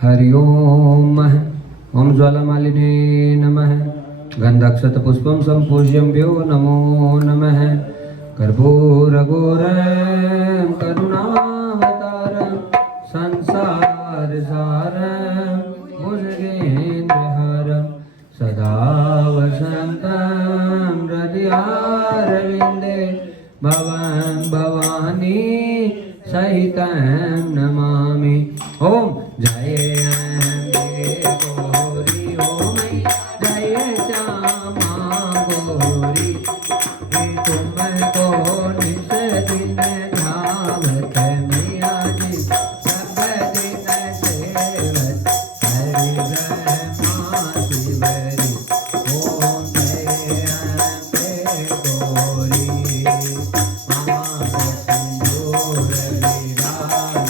हरि ओम। ओम ज्वालामालिने नमः। गन्धक्षतपुष्पं सम्पूज्यं व्यो नमो नमः। कर्पूरगौरं करुणावतारं संसारसारं भुजगेन्द्रहारं सदा वसन्तं हृदयारविन्दे भवं भवानी सहितं नमामि। ओम जय अम्बे गौरी ओम जय श्यामा गौरी तुमको निस दिन ध्यावत मैया जी सब दिन सेवत हरि ब्रह्मा शिवरी। ओम जय अम्बे गौरी माँ सिंदूर विराज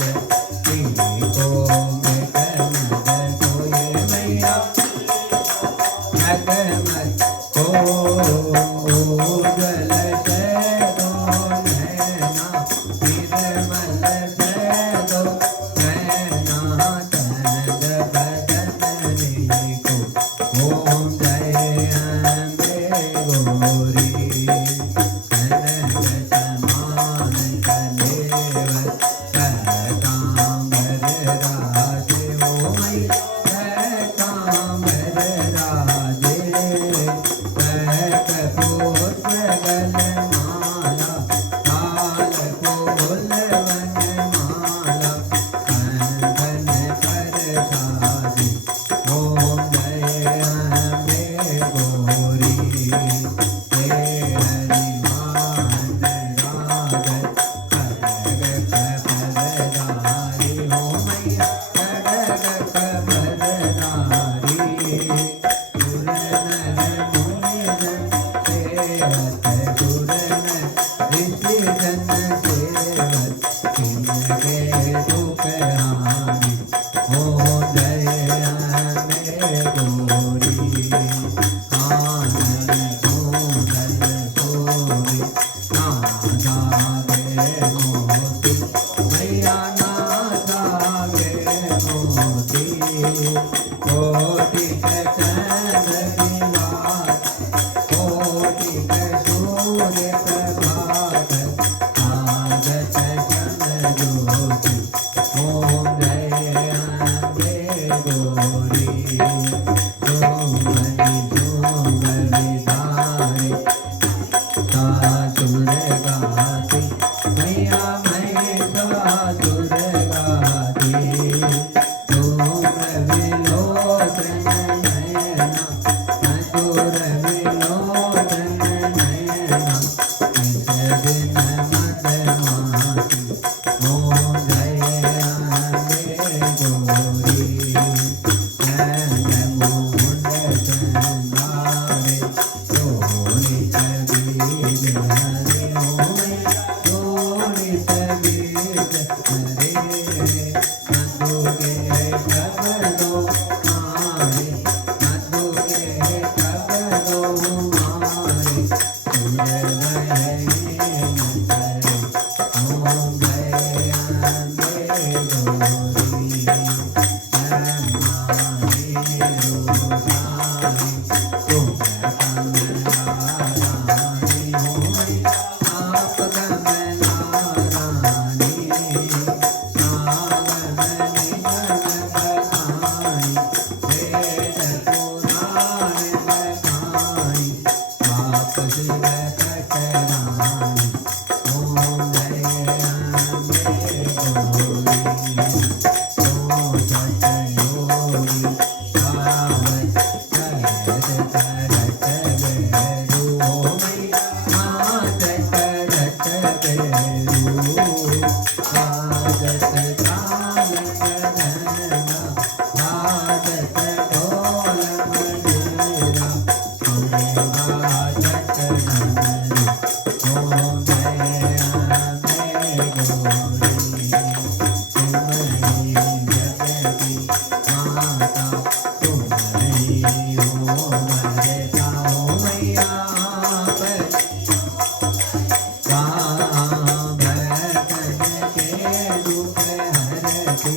दुख हरती,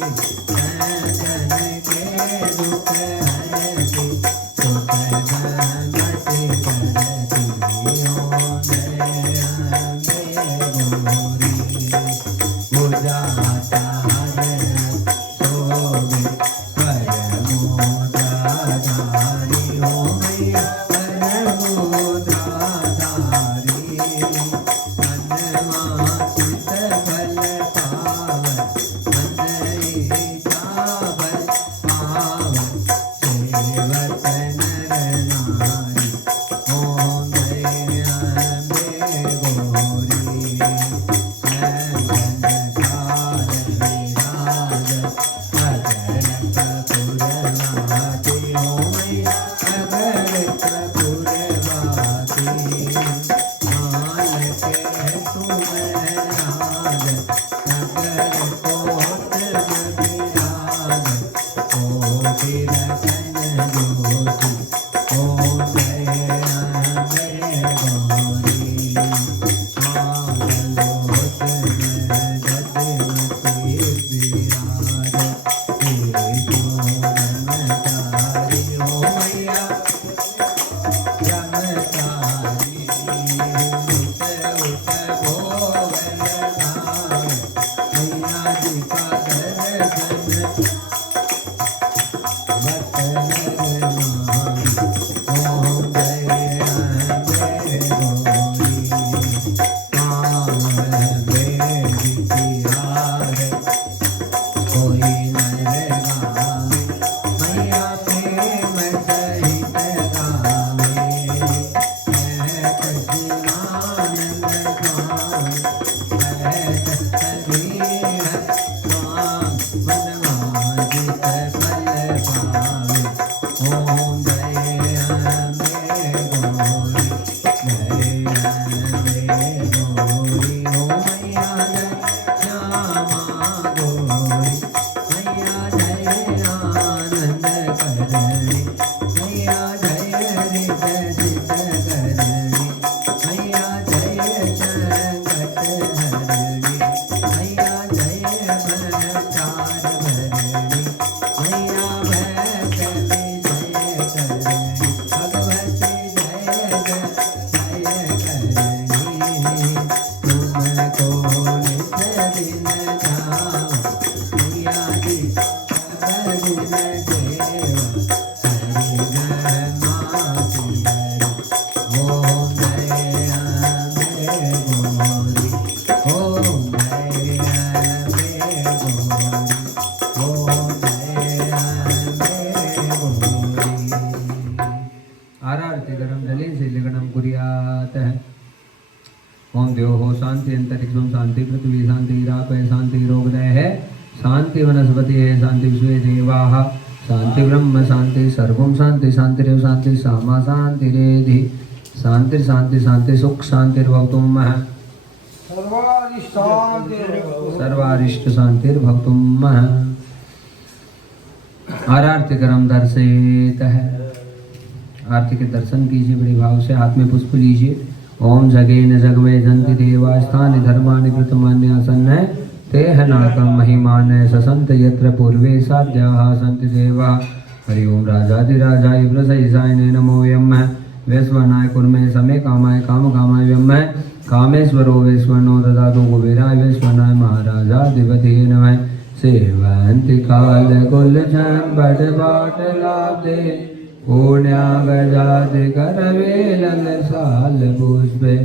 संतन के दुख हरती, सुख संगति करती। ओम जय अम्बे गौरी, बुझाता हरत सोवे परमोदाधारी। ओ मैया परमोदाधारी, मनमाचित फल पावन, मन इच्छा बल पावन, सेवक नर नारी। ओम जय अम्बे गौरी, संगनकार विराज अगरत पुरवाती। ओ मैया अगरत पुरवाती, माल के तुम राज, नगर कोट विराज, कोटि रतन ज्योति। ओम जय अम्बे गौरी, मांगलोचन जगमति विराज, तेरे ब्रह्मचारी। ओ मैया ब्रह्मचारी, उठ उठ भोवन धाम, मैया जी का दर्शन बत नर नाम। ओम जय अम्बे गौरी, काम वेद तिहार, कोई नर गावे, मैया प्रेम सहित गावे। सहत शिवानंद स्वामी, सहत शरीर स्वाम, मनवांछित फल पावे। ओम जय अम्बे गौरी, जय अम्बे गौरी। ओ मैया जय श्यामा गौरी, मैया जय आनंद करणी, मैया जय रित सित करणी, मैया जय संकट हरणी, मैया जय भरचार भरणी, मैया भक्त विजय करणी, भगवती जय जय करणी। तुमको नित दिन ध्यान, मैया जी सब दिन सेवा, हरि माती हरि। ओम जय अम्बे गौरी, ओम जय अम्बे गौरी, ओम जय अम्बे गौरी। आरती गरम जले से लगनम कुर्यात है। ओम देव हो शांति, अंतरिक्षम शांति, पृथ्वी शांति, राप है शांति, रोगदय है शांति, वनस्पति है शांति, विश्व देवा शांति, ब्रह्म शांति, सर्वम शांति, शांतिरेव शांति, सामा शांति रेधि, शांति शांति शांति, सुख शांतिर्भवतुम मह, सर्वारिष्ट शांतिर्भवतुम मह। आरती करम दर्शित है। आरती के दर्शन कीजिए बड़े भाव से, हाथ में पुष्प लीजिए। ओम जगेन जगमे जंति देवा, स्थानि धर्माणि कृतमान्यासन्न, तेह नाकम महिमान ससंत यत्र पूर्वे साध्याः सन्ति देवा। हरि ओम राजाधिराजाय व्रसैसायने नमो यम, वैश्वनाय कुर्मे समे कामाय काम कामाय यम, कामेश्वरो वैश्वनो ददातु कुबेराय वैश्वनाय महाराजाधिपते नमः। सेवन्ति काल गुलशन बड़ बाट लाभे, पुण्या गजादि करवेलन साल पुष्पे,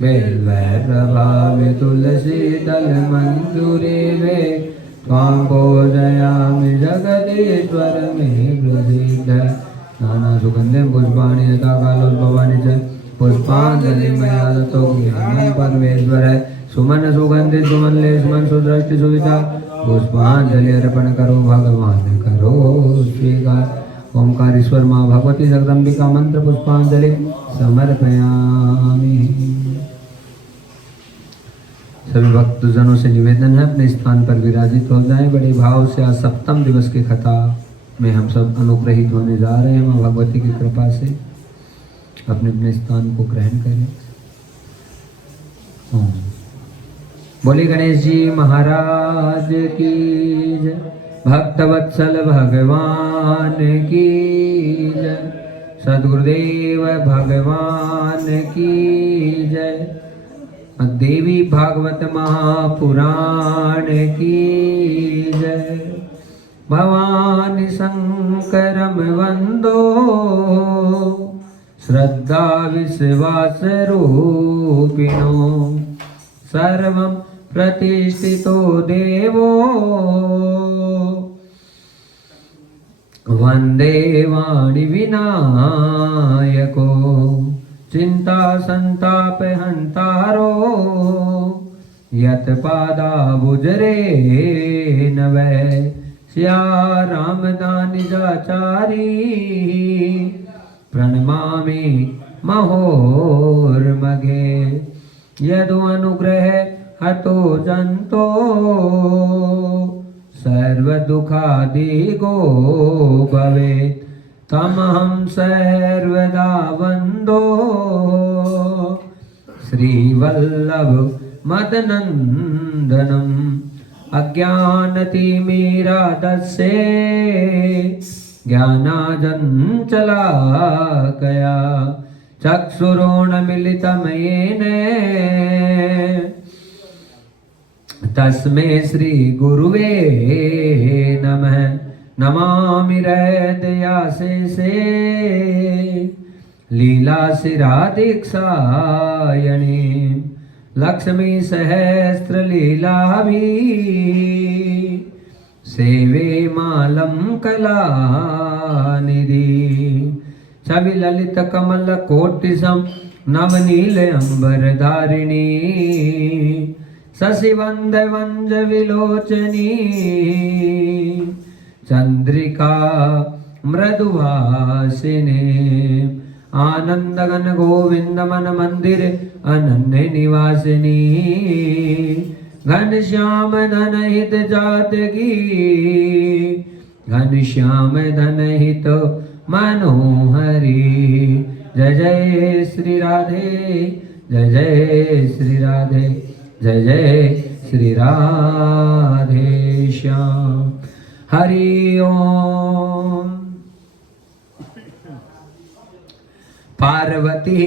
बेलवै प्रभावे तुलसी दल मंजूरे वे, त्वां पूजयामि जगदीश्वर मे प्रसीद। नाना सुगंधिं पुष्पाणि यथा कालोद्भवानि च, पुष्पांजलि मया दत्तो ज्ञानं परमेश्वर। सुमन सुगंधि सुमनले सुमन सुदृष्टि सुविधा, पुष्पांजलि अर्पण करो भगवान करो स्वीकार। ओंकार ईश्वर माँ भगवती जगदम्बिका मंत्र पुष्पांजलि समर्पयामि। सभी भक्तजनों से निवेदन है अपने स्थान पर विराजित हो जाएं। बड़े भाव से आज सप्तम दिवस की कथा में हम सब अनुग्रहित होने जा रहे हैं। माँ भगवती की कृपा से अपने अपने स्थान को ग्रहण करें। ओम बोले गणेश जी महाराज की जय। भक्तवत्सल भगवान की जय। सद्गुरुदेव भगवान की जय। देवी भागवत महापुराण की जय। भवानी शंकरम वंदो श्रद्धा विश्वास रूपिणो सर्वं प्रतिष्ठितो देवो वंदे वाणी विनायको चिंता संताप हंतारो यत पादा बुजरे नवै श्या रामदानि जाचारी प्रणमामि महोर्मघे यदु अनुग्रह हतो जंतो सर्व दुखादिगो भवेत् तमहं सर्वदा वन्दो श्रीवल्लभ मदनन्दनम् अज्ञानतिमिरादस्ये ज्ञानाञ्जनशलाकया चक्षुरुन्मीलितं येन तस्मै श्री गुरुवे नमः। नमामि हृदयाशेषे लीलाशिरादीक्षायणे लक्ष्मी सहस्रलीलाभि सेवे मालं कलानिधि छवि ललित कमल कोटिसं नवनील अंबरधारिणी शशिवंद वंज विलोचनी चंद्रिका मृदुभाषिनी आनंदगन गोविंद मन मंदिर अनन्य निवासिनी घनश्याम धन हित जात की घनश्याम धन हित मनोहरी जय जय श्री राधे जय जय श्री राधे जय जय श्री राधे श्याम हरि ओम। पार्वती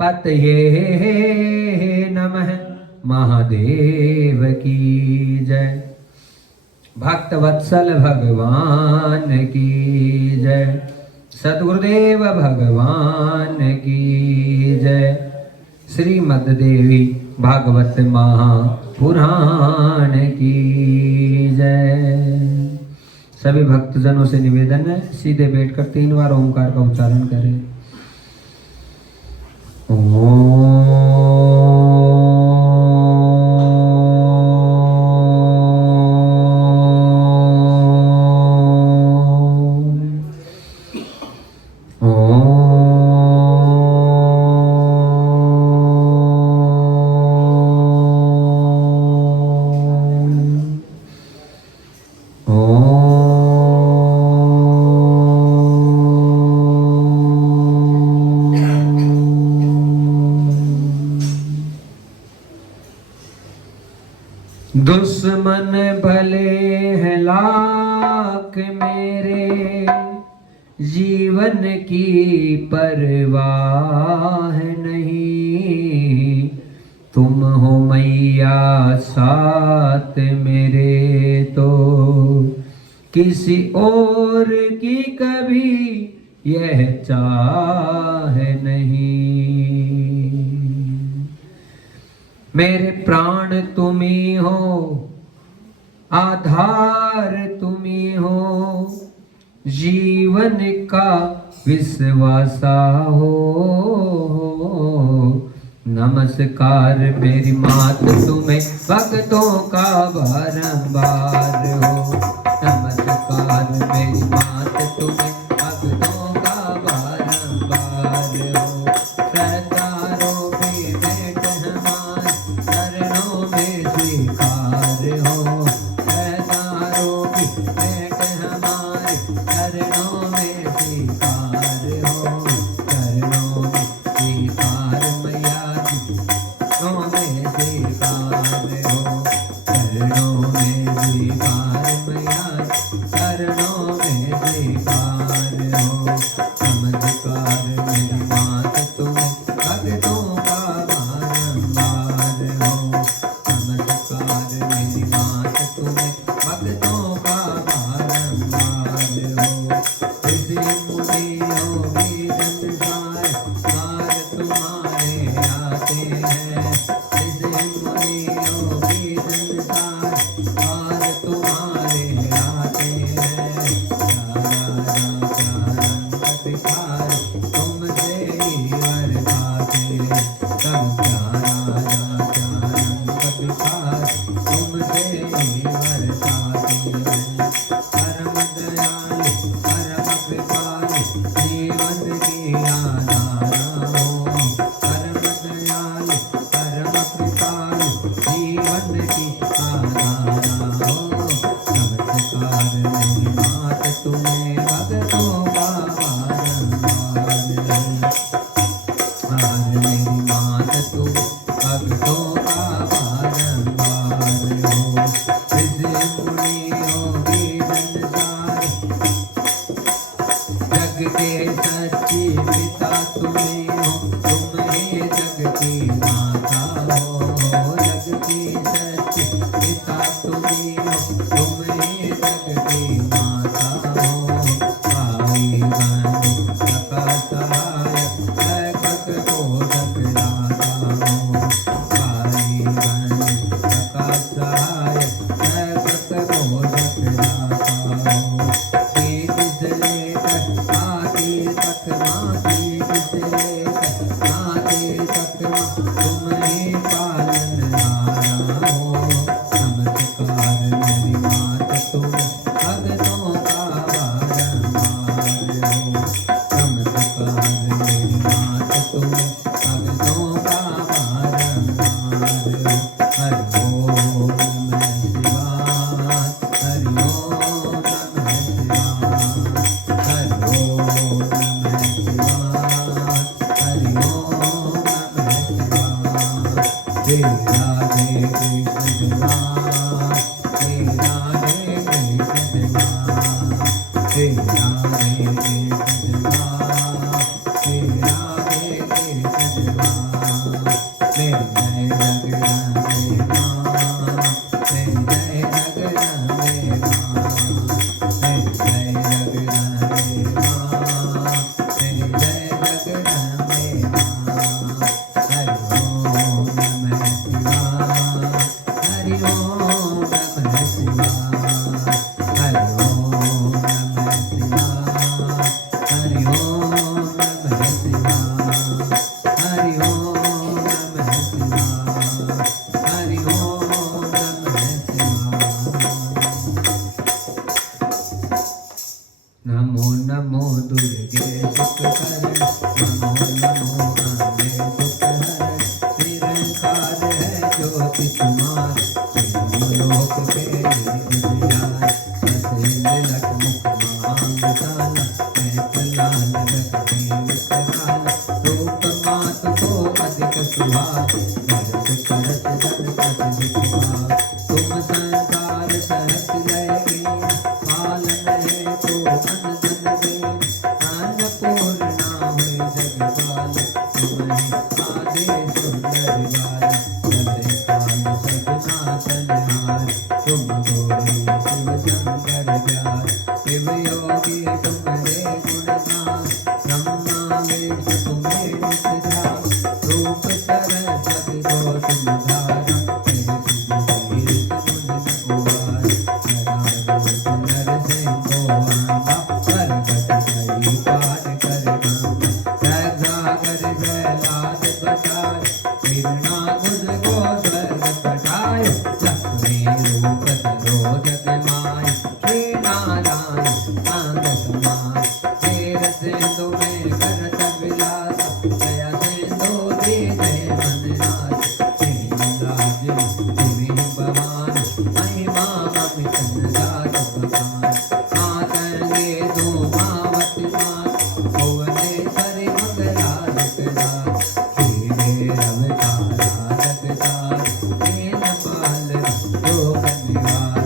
पतये नमः महादेव की जय। भक्तवत्सल भगवान की जय। सद्गुरुदेव भगवान की जय। श्रीमद् देवी भागवत महापुराण की जय। सभी भक्तजनों से निवेदन है सीधे बैठकर 3 बार ओंकार का उच्चारण करें। दुश्मन भले हैं लाख मेरे जीवन की परवाह नहीं तुम हो मैया साथ मेरे तो किसी और की कभी यह चाह नहीं। मेरे प्राण तुम्ही हो आधार तुम्ही हो जीवन का विश्वासा हो। नमस्कार मेरी मात तुम्हें भक्तों का बारंबार हो। नमस्कार मेरी मात तुम्हें भक्तों का बारंबार हो। सरदारों की भेंट हमारे चरणों में स्वीकार हो। सरदारों की भेंट हमारे चरणों में स्वीकार हो। चरणों में स्वीकार मैया जी, चरणों में स्वीकार हो। अवतार मैया चरणों में बेकार हो। चमत्कार मेरी मात तुम्हें भक्तों का बारंबार हो। चमत्कार मेरी मात तुम्हें भक्तों का बारंबार हो। ऋषि मुनियों की संसार पार तुम्हारे आते हैं। ऋषि मुनियों की संसार पार तुम्हारे आते हैं। प्यारा तुमसे ही वर पाते। सब प्यारा तुमसे ही वर पाते हैं। परम दयालु परम कृपालु जीवन की आधारा हो। परम दयालु परम कृपालु जीवन की आधारा हो। चमत्कार मेरी मात तुम्हें भक्तों का बारंबार मेरी मात तुम भक्तों का बारंबार हो। ऋषि मुनियों की संसार जग के सच्चे पिता तुम्हें हो। तुम ही जग की माता हो। जग की सच्ची पिता तुम्हें हो। तुम ही जग की माता हो। भाई बहनों सखा सहायक लेखक बोधक दाता हो। भाई बहनों सखा सहायक लेखक बोधक दाता हो। शीश लेकर आगे तक माँ शीश लेकर आगे तक माँ तुम ही पालनहारा हो। चमत्कार मेरी मात तुम भक्तों का बारंबार हो। चमत्कार मेरी मात तुम भक्तों का बारंबार हो। हरि ओम नमः शिवाय। हरि ओम नमः शिवाय। हरि ओम नमः शिवाय। हरि ओम नमः शिवाय। श्री राधे कृष्ण देवा। श्री राधे कृष्ण देवा। श्री राधे कृष्ण देवा। श्री राधे कृष्ण देवा। मेरी जय जगदम्बे माँ। मेरी जय जगदम्बे माँ। मेरी जय जगदम्बे माँ। मेरी जय जगदम्बे माँ। हरि ओम नमः शिवाय। हरि ओम नमः शिवाय। हरि ओम नमः शिवाय। हरि ओम नमः शिवाय। हरि ओम नमः शिवाय। हरि ओम नमः शिवाय। नमो नमो दुर्गे सुखकरण। नमो नमो आंबे सुखहरण। निरंकार है ज्योति तुम्हार। लोक पे उजियार। बसे लख मुख मांग साला। मैं लाल रखी विकराल। रूप मात को अधिक सुहाग। करत करत जनपत विखवार। तुम संसार सहज लय कीन। पालन है तो अन धन देन। अन्नपूर्णा हुई जगपाल। तुम ही आदि सुंदर बाल। चले काल सगुना तनहार। तुम गोरी शिव शंकर प्यार। शिव योगी तुम्हारे गुणगान। ब्रह्मा विष्णु तुम्हें नित ध्यान। रूप सरस्वती को तुम धारा। तेरे तुझ वीर मुनि कुवार। नर सिंह को आंबा। प्रगट भई पाठ कर बांबा। कर प्रहलाद बचाए। हिरणा मुझको स्वर्ग पठाए। लक्ष्मी रूप धरो जग माय। श्री नारायण नाथ समाय। तेर सिंधु में करत विलास। जया सिंधु दे जय मन नाथ। राज तुम्ही भवान। महिमा अमित जात बखान। मातंगे धूमावती मात। भुवनेश्वरी मंगलालिक नाथ। श्री अवतारा जगतार। दीन पाल लोक निवार।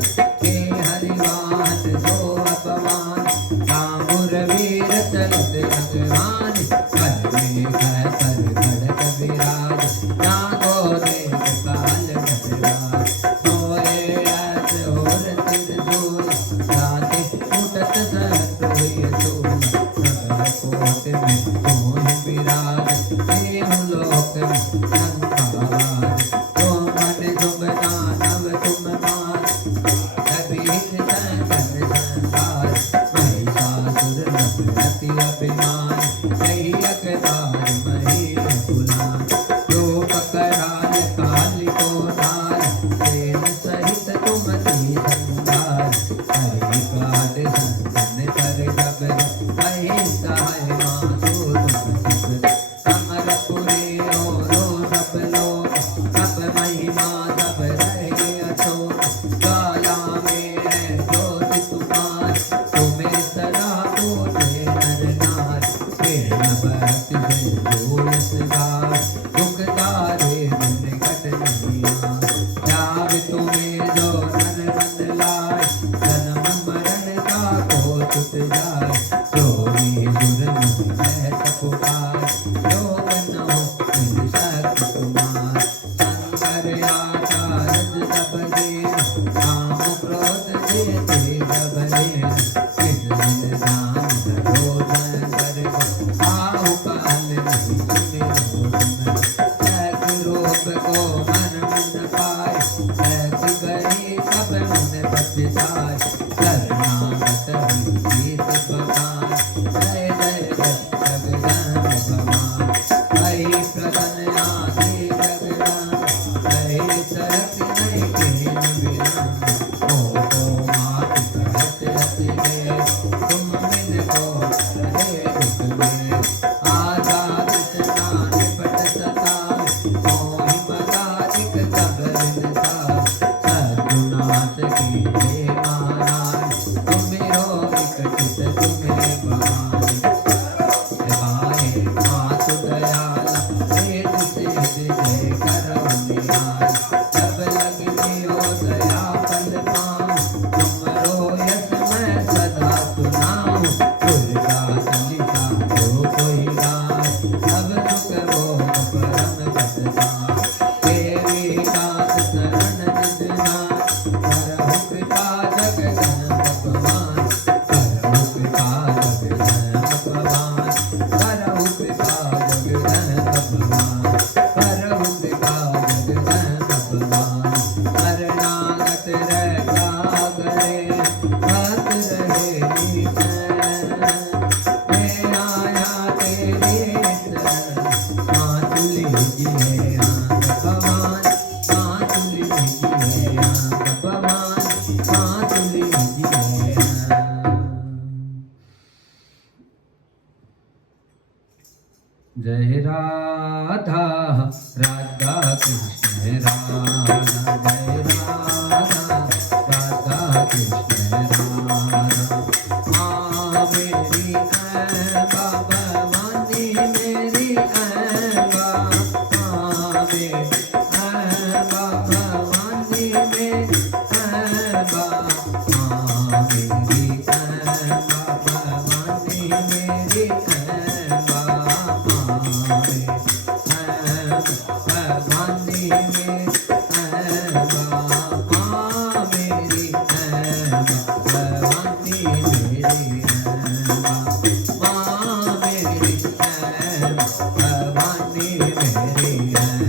जय राधा राधा कृष्ण राधा, जय राधा राधा कृष्ण राधा। माँ मेरी ऐबा भवानी मेरी ऐबा, माँ मेरी ऐबा भवानी मेरी ऐबा, माँ मेरी ऐबा भवानी मेरी ऐबा, भवानी में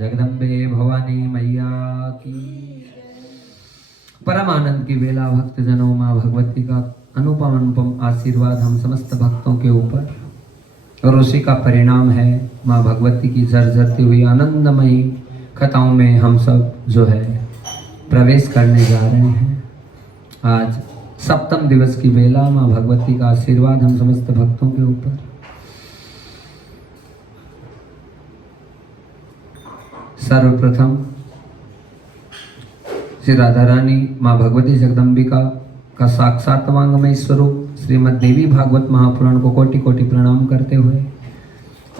जगदम्बे भवानी मैया की। परम आनंद की बेला भक्त जनों, माँ भगवती का अनुपम अनुपम आशीर्वाद हम समस्त भक्तों के ऊपर और उसी का परिणाम है माँ भगवती की झरझरती हुई आनंदमयी कथाओं में हम सब जो है प्रवेश करने जा रहे हैं। आज सप्तम दिवस की बेला माँ भगवती का आशीर्वाद हम समस्त भक्तों के ऊपर। सर्वप्रथम श्री राधा रानी माँ भगवती जगदम्बिका का साक्षात वांगमय स्वरूप श्रीमद् देवी भागवत महापुराण को कोटि कोटि प्रणाम करते हुए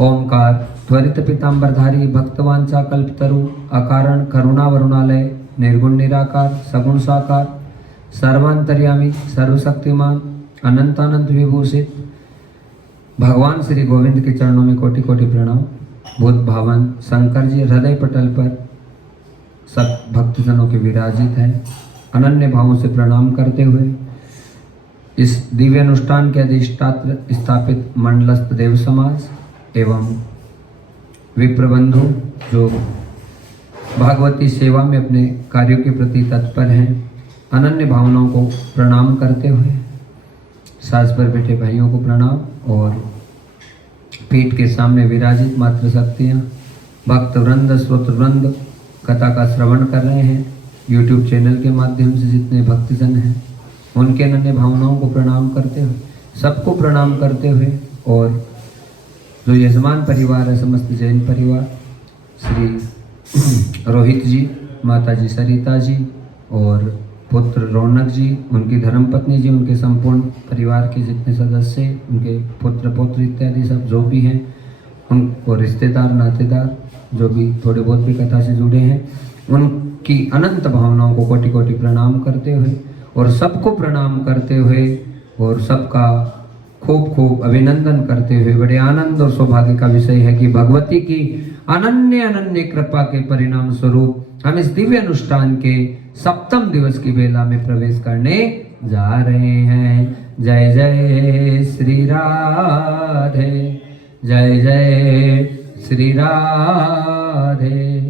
ओमकार त्वरित पीताम्बरधारी भक्तवांचा कल्पतरु अकारण करुणा वरुणालय निर्गुण निराकार सगुण साकार सर्वांतर्यामी सर्वशक्तिमान अनंतानंत विभूषित भगवान श्री गोविंद के चरणों में कोटि कोटि प्रणाम। भूत भावन शंकर जी हृदय पटल पर सब भक्तजनों के विराजित हैं। अनन्य भावों से प्रणाम करते हुए इस दिव्य अनुष्ठान के अधिष्ठात्र स्थापित मंडलस्थ देव समाज एवं विप्रबंधु जो भागवती सेवा में अपने कार्यों के प्रति तत्पर हैं, अनन्य भावनाओं को प्रणाम करते हुए सास पर बैठे भाइयों को प्रणाम और पीठ के सामने विराजित मातृशक्तियाँ, भक्त वृंद, श्रोत्र वृंद कथा का श्रवण कर रहे हैं। YouTube चैनल के माध्यम से जितने भक्तजन हैं उनके अनन्य भावनाओं को प्रणाम करते हुए, सबको प्रणाम करते हुए, और जो यजमान परिवार है समस्त जैन परिवार, श्री रोहित जी, माता जी सरिता जी और पुत्र रौनक जी, उनकी धर्मपत्नी जी, उनके संपूर्ण परिवार के जितने सदस्य, उनके पुत्र पौत्र इत्यादि सब जो भी हैं, उनको रिश्तेदार नातेदार जो भी थोड़े बहुत भी कथा से जुड़े हैं, उनकी अनंत भावनाओं को कोटि कोटि प्रणाम करते हुए और सबको प्रणाम करते हुए और सबका खूब खूब अभिनंदन करते हुए, बड़े आनंद और सौभाग्य का विषय है कि भगवती की अनन्य अनन्य कृपा के परिणाम स्वरूप हम इस दिव्य अनुष्ठान के सप्तम दिवस की बेला में प्रवेश करने जा रहे हैं। जय जय श्री राधे, जय जय श्री राधे,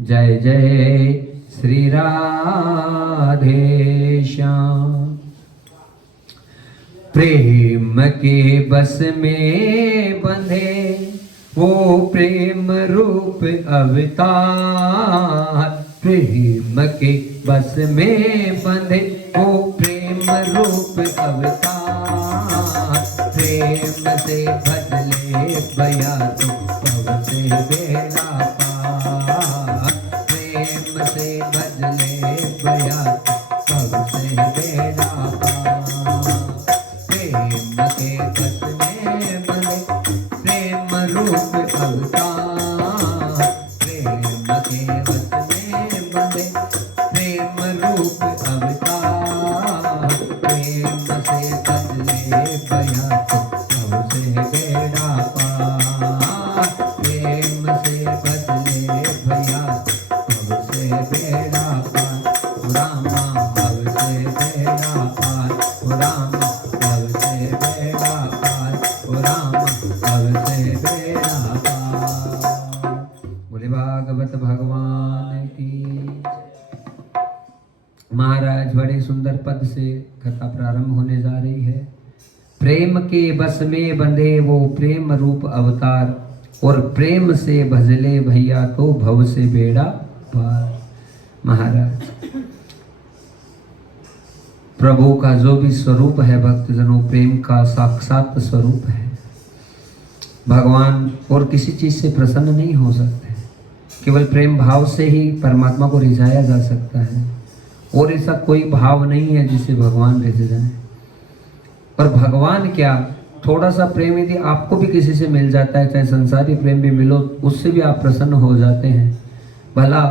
जय जय श्री राधे श्याम। प्रेम के बस में बंधे वो प्रेम रूप अवतार, प्रेम के बस में बंधे वो प्रेम रूप अवतार, प्रेम से बदले बया तो पव से बेड़ा पार, प्रेम से बदले बया तो पव से बेड़ा पार, प्रेम के बस में बंधे प्रेम रूप अवतार, प्रेम के बस में बंधे प्रेम रूप अवतार, प्रेम से बदले बया तो पव से बेड़ा पार, प्रेम से बदले बया तो पव से बेड़ा पार, रामा पव से बेड़ा पार, रामा पव से बेड़ा पार, रामा पव से बेड़ा पार। बोले भागवत भगवान की। महाराज बड़े सुंदर पद से कथा प्रारंभ होने जा रही है। प्रेम के बस में बंधे वो प्रेम रूप अवतार, और प्रेम से भजले भैया तो भव से बेड़ा पार। महाराज प्रभु का जो भी स्वरूप है भक्तजनों, प्रेम का साक्षात स्वरूप है। भगवान और किसी चीज से प्रसन्न नहीं हो सकते, केवल प्रेम भाव से ही परमात्मा को रिझाया जा सकता है, और ऐसा कोई भाव नहीं है जिससे भगवान रिझ जाए। और भगवान क्या, थोड़ा सा प्रेम यदि आपको भी किसी से मिल जाता है, चाहे संसारी प्रेम भी मिलो, उससे भी आप प्रसन्न हो जाते हैं। भला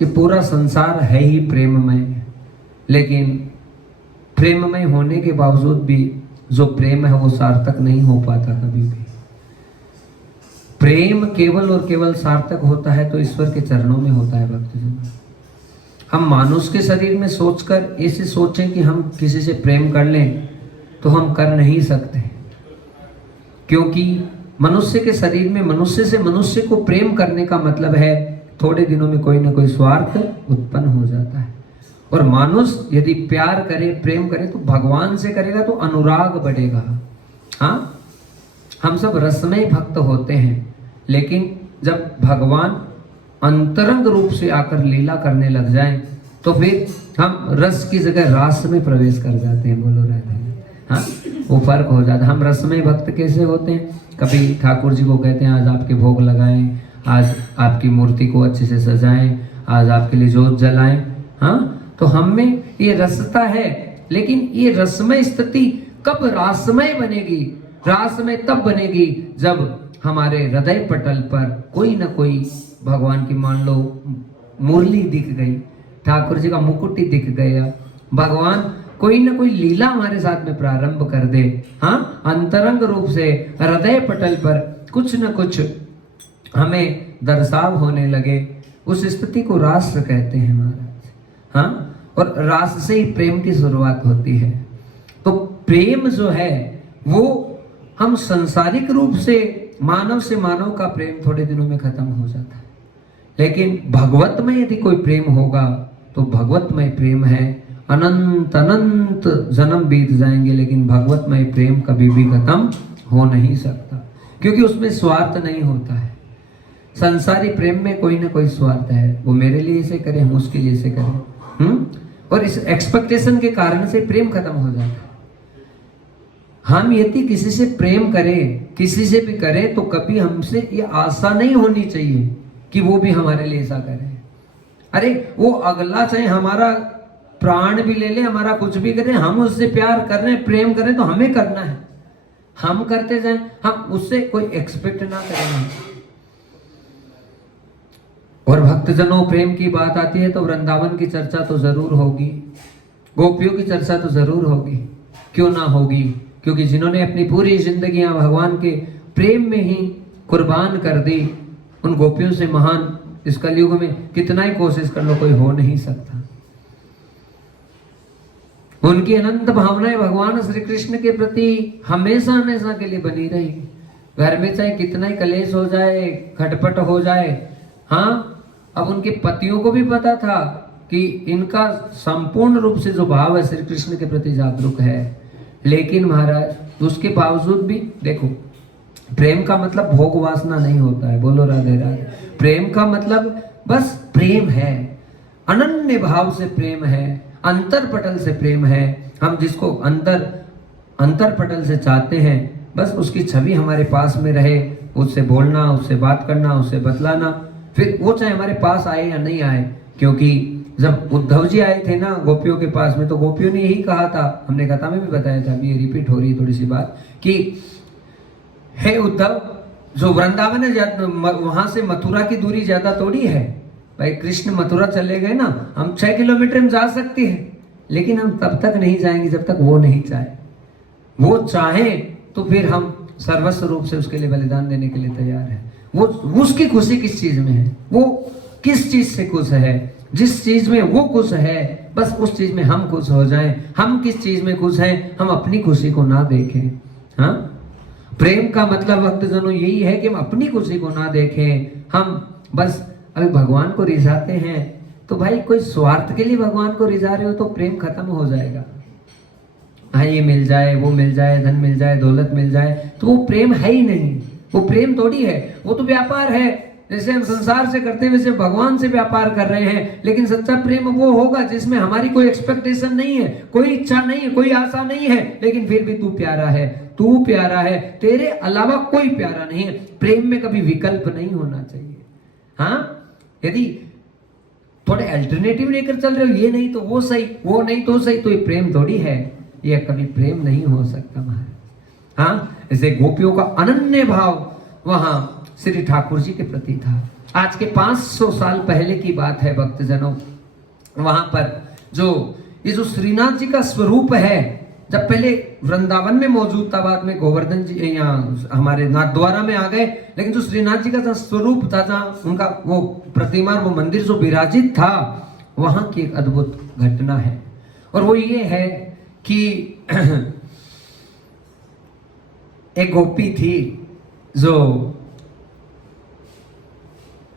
ये पूरा संसार है ही प्रेममय, लेकिन प्रेममय होने के बावजूद भी जो प्रेम है वो सार्थक नहीं हो पाता कभी भी। प्रेम केवल और केवल सार्थक होता है तो ईश्वर के चरणों में होता है भक्तजन। हम मानुष के शरीर में सोचकर ऐसे सोचें कि हम किसी से प्रेम कर लें तो हम कर नहीं सकते, क्योंकि मनुष्य के शरीर में मनुष्य से मनुष्य को प्रेम करने का मतलब है थोड़े दिनों में कोई ना कोई स्वार्थ उत्पन्न हो जाता है। और मानुष यदि प्यार करे, प्रेम करे तो भगवान से करेगा तो अनुराग बढ़ेगा। हाँ, हम सब रसमय भक्त होते हैं, लेकिन जब भगवान अंतरंग रूप से आकर लीला करने लग जाएं तो फिर हम रस की जगह रास में प्रवेश कर जाते हैं। बोलो रहते हैं, हाँ, वो फर्क हो जाता है। हम रसमय भक्त कैसे होते हैं, कभी ठाकुर जी को कहते हैं आज आपके भोग लगाएं, आज आपकी मूर्ति को अच्छे से सजाएं, आज आपके लिए जोत जलाएं। हाँ, तो हम में ये रसता है, लेकिन ये रसमय स्थिति कब रासमय बनेगी? रासमय तब बनेगी जब हमारे हृदय पटल पर कोई ना कोई भगवान की मान लो मुरली दिख गई, ठाकुर जी का मुकुट ही दिख गया, भगवान कोई ना कोई लीला हमारे साथ में प्रारंभ कर दे। हाँ, अंतरंग रूप से हृदय पटल पर कुछ न कुछ हमें दर्शाव होने लगे, उस स्थिति को रास कहते हैं महाराज। हाँ, और रास से ही प्रेम की शुरुआत होती है। तो प्रेम जो है वो हम सांसारिक रूप से मानव का प्रेम थोड़े दिनों में खत्म हो जाता है, लेकिन भगवत में यदि कोई प्रेम होगा तो भगवत में प्रेम है अनंत अनंत जन्म बीत जाएंगे, लेकिन भगवतमय प्रेम कभी भी खत्म हो नहीं सकता, क्योंकि उसमें स्वार्थ नहीं होता है। संसारी प्रेम में कोई ना कोई स्वार्थ है, वो मेरे लिए इसे करे, हम उसके लिए इसे करें, और इस एक्सपेक्टेशन के कारण से प्रेम खत्म हो जाता है। हम यदि किसी से प्रेम करें, किसी से भी करें, तो कभी हमसे ये आशा नहीं होनी चाहिए कि वो भी हमारे लिए ऐसा करे। अरे वो अगला चाहे हमारा प्राण भी ले ले, हमारा कुछ भी करे, हम उससे प्यार कर रहे हैं, प्रेम करें, तो हमें करना है, हम करते जाएं, हम उससे कोई एक्सपेक्ट ना करें। और भक्तजनों, प्रेम की बात आती है तो वृंदावन की चर्चा तो जरूर होगी, गोपियों की चर्चा तो जरूर होगी, क्यों ना होगी, क्योंकि जिन्होंने अपनी पूरी जिंदगी भगवान के प्रेम में ही कुर्बान कर दी, उन गोपियों से महान इस कलयुग में कितना ही कोशिश कर लो कोई हो नहीं सकता। उनकी अनंत भावनाएं भगवान श्री कृष्ण के प्रति हमेशा हमेशा के लिए बनी रही। घर में चाहे कितना ही कलेश हो जाए, खटपट हो जाए, हाँ, अब उनके पतियों को भी पता था कि इनका संपूर्ण रूप से जो भाव है श्री कृष्ण के प्रति जागरूक है, लेकिन महाराज उसके बावजूद भी देखो, प्रेम का मतलब भोग वासना नहीं होता है। बोलो राधे राधे। प्रेम का मतलब बस प्रेम है, अनन्य भाव से प्रेम है, अंतर पटल से प्रेम है। हम जिसको अंतर पटल से चाहते हैं, बस उसकी छवि हमारे पास में रहे, उससे बोलना, उससे बात करना, उससे बतलाना, फिर वो चाहे हमारे पास आए या नहीं आए। क्योंकि जब उद्धव जी आए थे ना गोपियों के पास में, तो गोपियों ने यही कहा था, हमने कथा में भी बताया था, अभी ये रिपीट हो रही है थोड़ी सी बात, कि हे उद्धव, जो वृंदावन है वहां से मथुरा की दूरी ज्यादा थोड़ी है भाई। कृष्ण मथुरा चले गए ना, हम 6 किलोमीटर में जा सकते हैं, लेकिन हम तब तक नहीं जाएंगे जब तक वो नहीं चाहे। वो चाहे तो फिर हम सर्वस्व रूप से उसके लिए बलिदान देने के लिए तैयार हैं। वो उसकी खुशी किस चीज में है, वो किस चीज से खुश है, जिस चीज में वो खुश है, बस उस चीज में हम खुश हो जाएं। हम किस चीज में खुश हैं, हम अपनी खुशी को ना देखें। हाँ, प्रेम का मतलब भक्तजनों यही है कि हम अपनी खुशी को ना देखें। हम बस अभी भगवान को रिझाते हैं, तो भाई कोई स्वार्थ के लिए भगवान को रिझा रहे हो तो प्रेम खत्म हो जाएगा। हाँ, ये मिल जाए, वो मिल जाए, धन मिल जाए, दौलत मिल जाए, तो वो प्रेम है ही नहीं। वो प्रेम थोड़ी है, वो तो व्यापार है। जैसे हम संसार से करते हैं वैसे भगवान से व्यापार कर रहे हैं। लेकिन सच्चा प्रेम वो होगा जिसमें हमारी कोई एक्सपेक्टेशन नहीं है, कोई इच्छा नहीं है, कोई आशा नहीं है, लेकिन फिर भी तू प्यारा है, तू प्यारा है, तेरे अलावा कोई प्यारा नहीं है। प्रेम में कभी विकल्प नहीं होना चाहिए। हाँ, यदि थोड़े अल्टरनेटिव लेकर चल रहे हो, ये नहीं तो वो सही, वो नहीं तो सही, तो ये प्रेम थोड़ी है, ये कभी प्रेम नहीं हो सकता महाराज। हाँ, ऐसे गोपियों का अनन्य भाव वहां श्री ठाकुर जी के प्रति था। आज के 500 साल पहले की बात है भक्तजनों। वहां पर ये जो श्रीनाथ जी का स्वरूप है, जब पहले वृंदावन में मौजूद था, बाद में गोवर्धन जी यहाँ हमारे नाथ द्वारा में आ गए, लेकिन जो श्रीनाथ जी का स्वरूप था, जहाँ उनका वो प्रतिमा, वो मंदिर जो विराजित था, वहां की एक अद्भुत घटना है। और वो ये है कि एक गोपी थी जो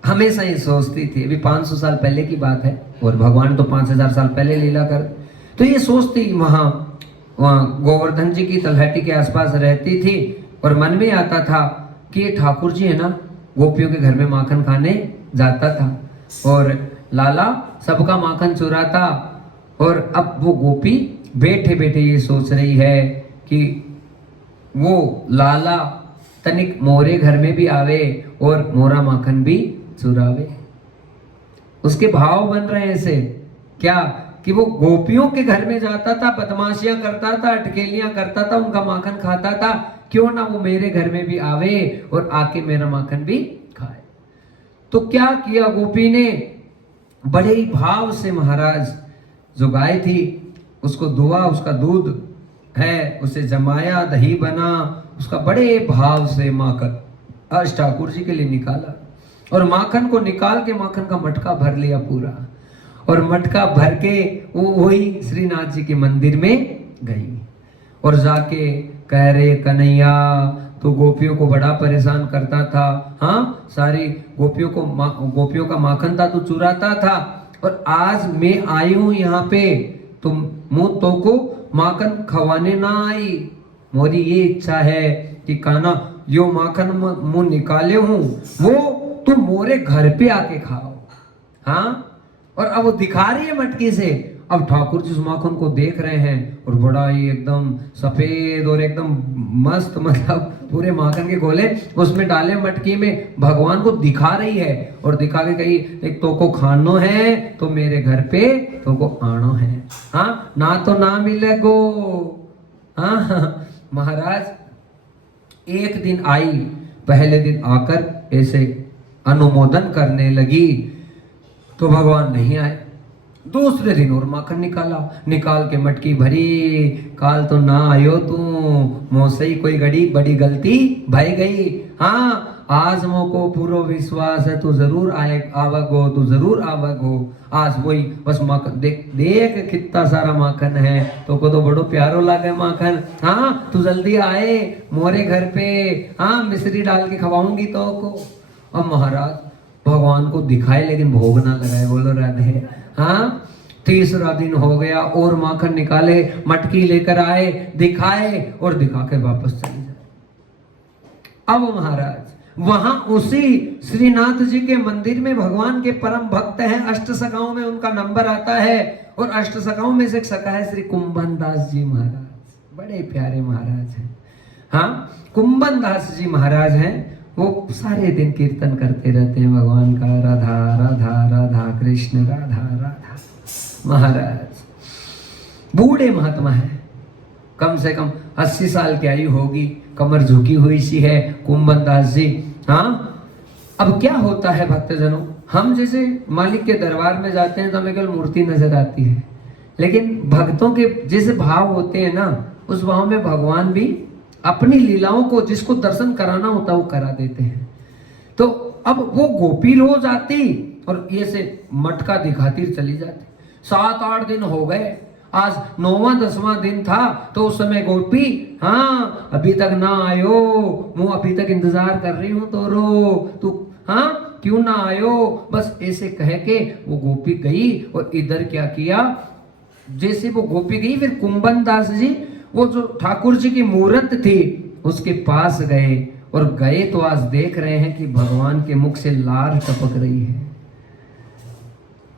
हमेशा ये सोचती थी, अभी 500 साल पहले की बात है, और भगवान तो 5000 साल पहले लीला कर, तो ये सोचती वहां गोवर्धन जी की तलहटी के आसपास रहती थी, और मन में आता था कि ये ठाकुर जी है ना, गोपियों के घर में माखन खाने जाता था, और लाला सबका माखन चुराता। और अब वो गोपी बैठे बैठे ये सोच रही है कि वो लाला तनिक मोरे घर में भी आवे और मोरा माखन भी चुरावे। उसके भाव बन रहे हैं ऐसे क्या कि वो गोपियों के घर में जाता था, बदमाशियां करता था, अटकेलियां करता था, उनका माखन खाता था, क्यों ना वो मेरे घर में भी आवे और आके मेरा माखन भी खाए। तो क्या किया गोपी ने, बड़े ही भाव से महाराज जो गाय थी उसको धोआ, उसका दूध है उसे जमाया, दही बना, उसका बड़े भाव से माखन आज ठाकुर जी के लिए निकाला, और माखन को निकाल के माखन का मटका भर लिया पूरा, और मटका भर के वो वही श्रीनाथ जी के मंदिर में गई, और जाके कह रहे कन्हैया, तो गोपियों को बड़ा परेशान करता था। हाँ, सारी गोपियों का माखन था तो चुराता था, और आज मैं आई हूं यहाँ पे तुम मुँह तो को माखन खवाने ना आई। मोरी ये इच्छा है कि काना यो माखन मुँह निकाले हूँ वो तुम मोरे घर पे आके खाओ। हाँ, और अब वो दिखा रही है मटकी से। अब ठाकुर जी उस माखन को देख रहे हैं और बड़ा ही एकदम सफेद और एकदम मस्त, मतलब पूरे माखन के गोले उसमें डाले मटकी में, भगवान को दिखा रही है और दिखा के कही एक तो को खानो है तो मेरे घर पे तो को आनो है। हाँ, ना तो ना मिले गो। हाँ महाराज एक दिन आई, पहले दिन आकर ऐसे अनुमोदन करने लगी तो भगवान नहीं आए। दूसरे दिन और माखन निकाल के मटकी भरी। काल तो ना आयो तू, मोसे ही कोई बड़ी गलती भाई गई। हाँ, आज मोको पूरो विश्वास है तू जरूर आवगो, तू जरूर आवगो। आज वही बस माखन देख कितना सारा माखन है, तो को तो बड़ो प्यारो लागे माखन। हाँ, तू जल्दी आए मोरे घर पे। हाँ, मिश्री डाल के खवाऊंगी तो को। अब महाराज भगवान को दिखाए लेकिन भोग ना लगाए। बोलो राधे। हाँ, तीसरा दिन हो गया और माखन निकाले, मटकी लेकर आए, दिखाए और दिखा के वापस चले जाए। अब महाराज वहां उसी श्रीनाथ जी के मंदिर में भगवान के परम भक्त हैं, अष्ट सखाओं में उनका नंबर आता है और अष्ट सखाओं में से एक सखा है श्री कुंभन दास जी महाराज। बड़े प्यारे महाराज हैं। हाँ, कुंभन दास जी महाराज हैं। वो सारे दिन कीर्तन करते रहते हैं भगवान का, राधा राधा राधा कृष्ण राधा राधा। महाराज बूढ़े महात्मा है, कम से कम 80 साल की आयु होगी, कमर झुकी हुई सी है कुंभन दास जी। हाँ, अब क्या होता है भक्तजनों, हम जैसे मालिक के दरबार में जाते हैं तो हमें केवल मूर्ति नजर आती है, लेकिन भक्तों के जैसे भाव होते हैं ना, उस भाव में भगवान भी अपनी लीलाओं को जिसको दर्शन कराना होता है वो करा देते हैं। तो अब वो गोपी रोज आती और ये से मटका दिखाती चली जाती। 7-8 दिन हो गए, आज 9वां 10वां दिन था तो उस समय गोपी, हाँ अभी तक ना आयो, मैं अभी तक इंतजार कर रही हूं तो रो तू, हाँ क्यों ना आयो। बस ऐसे कह के वो गोपी गई और इधर क्या किया, जैसे वो गोपी गई फिर कुंभन दास जी वो जो ठाकुर जी की मूर्त थी उसके पास गए और गए तो आज देख रहे हैं कि भगवान के मुख से लार टपक रही है।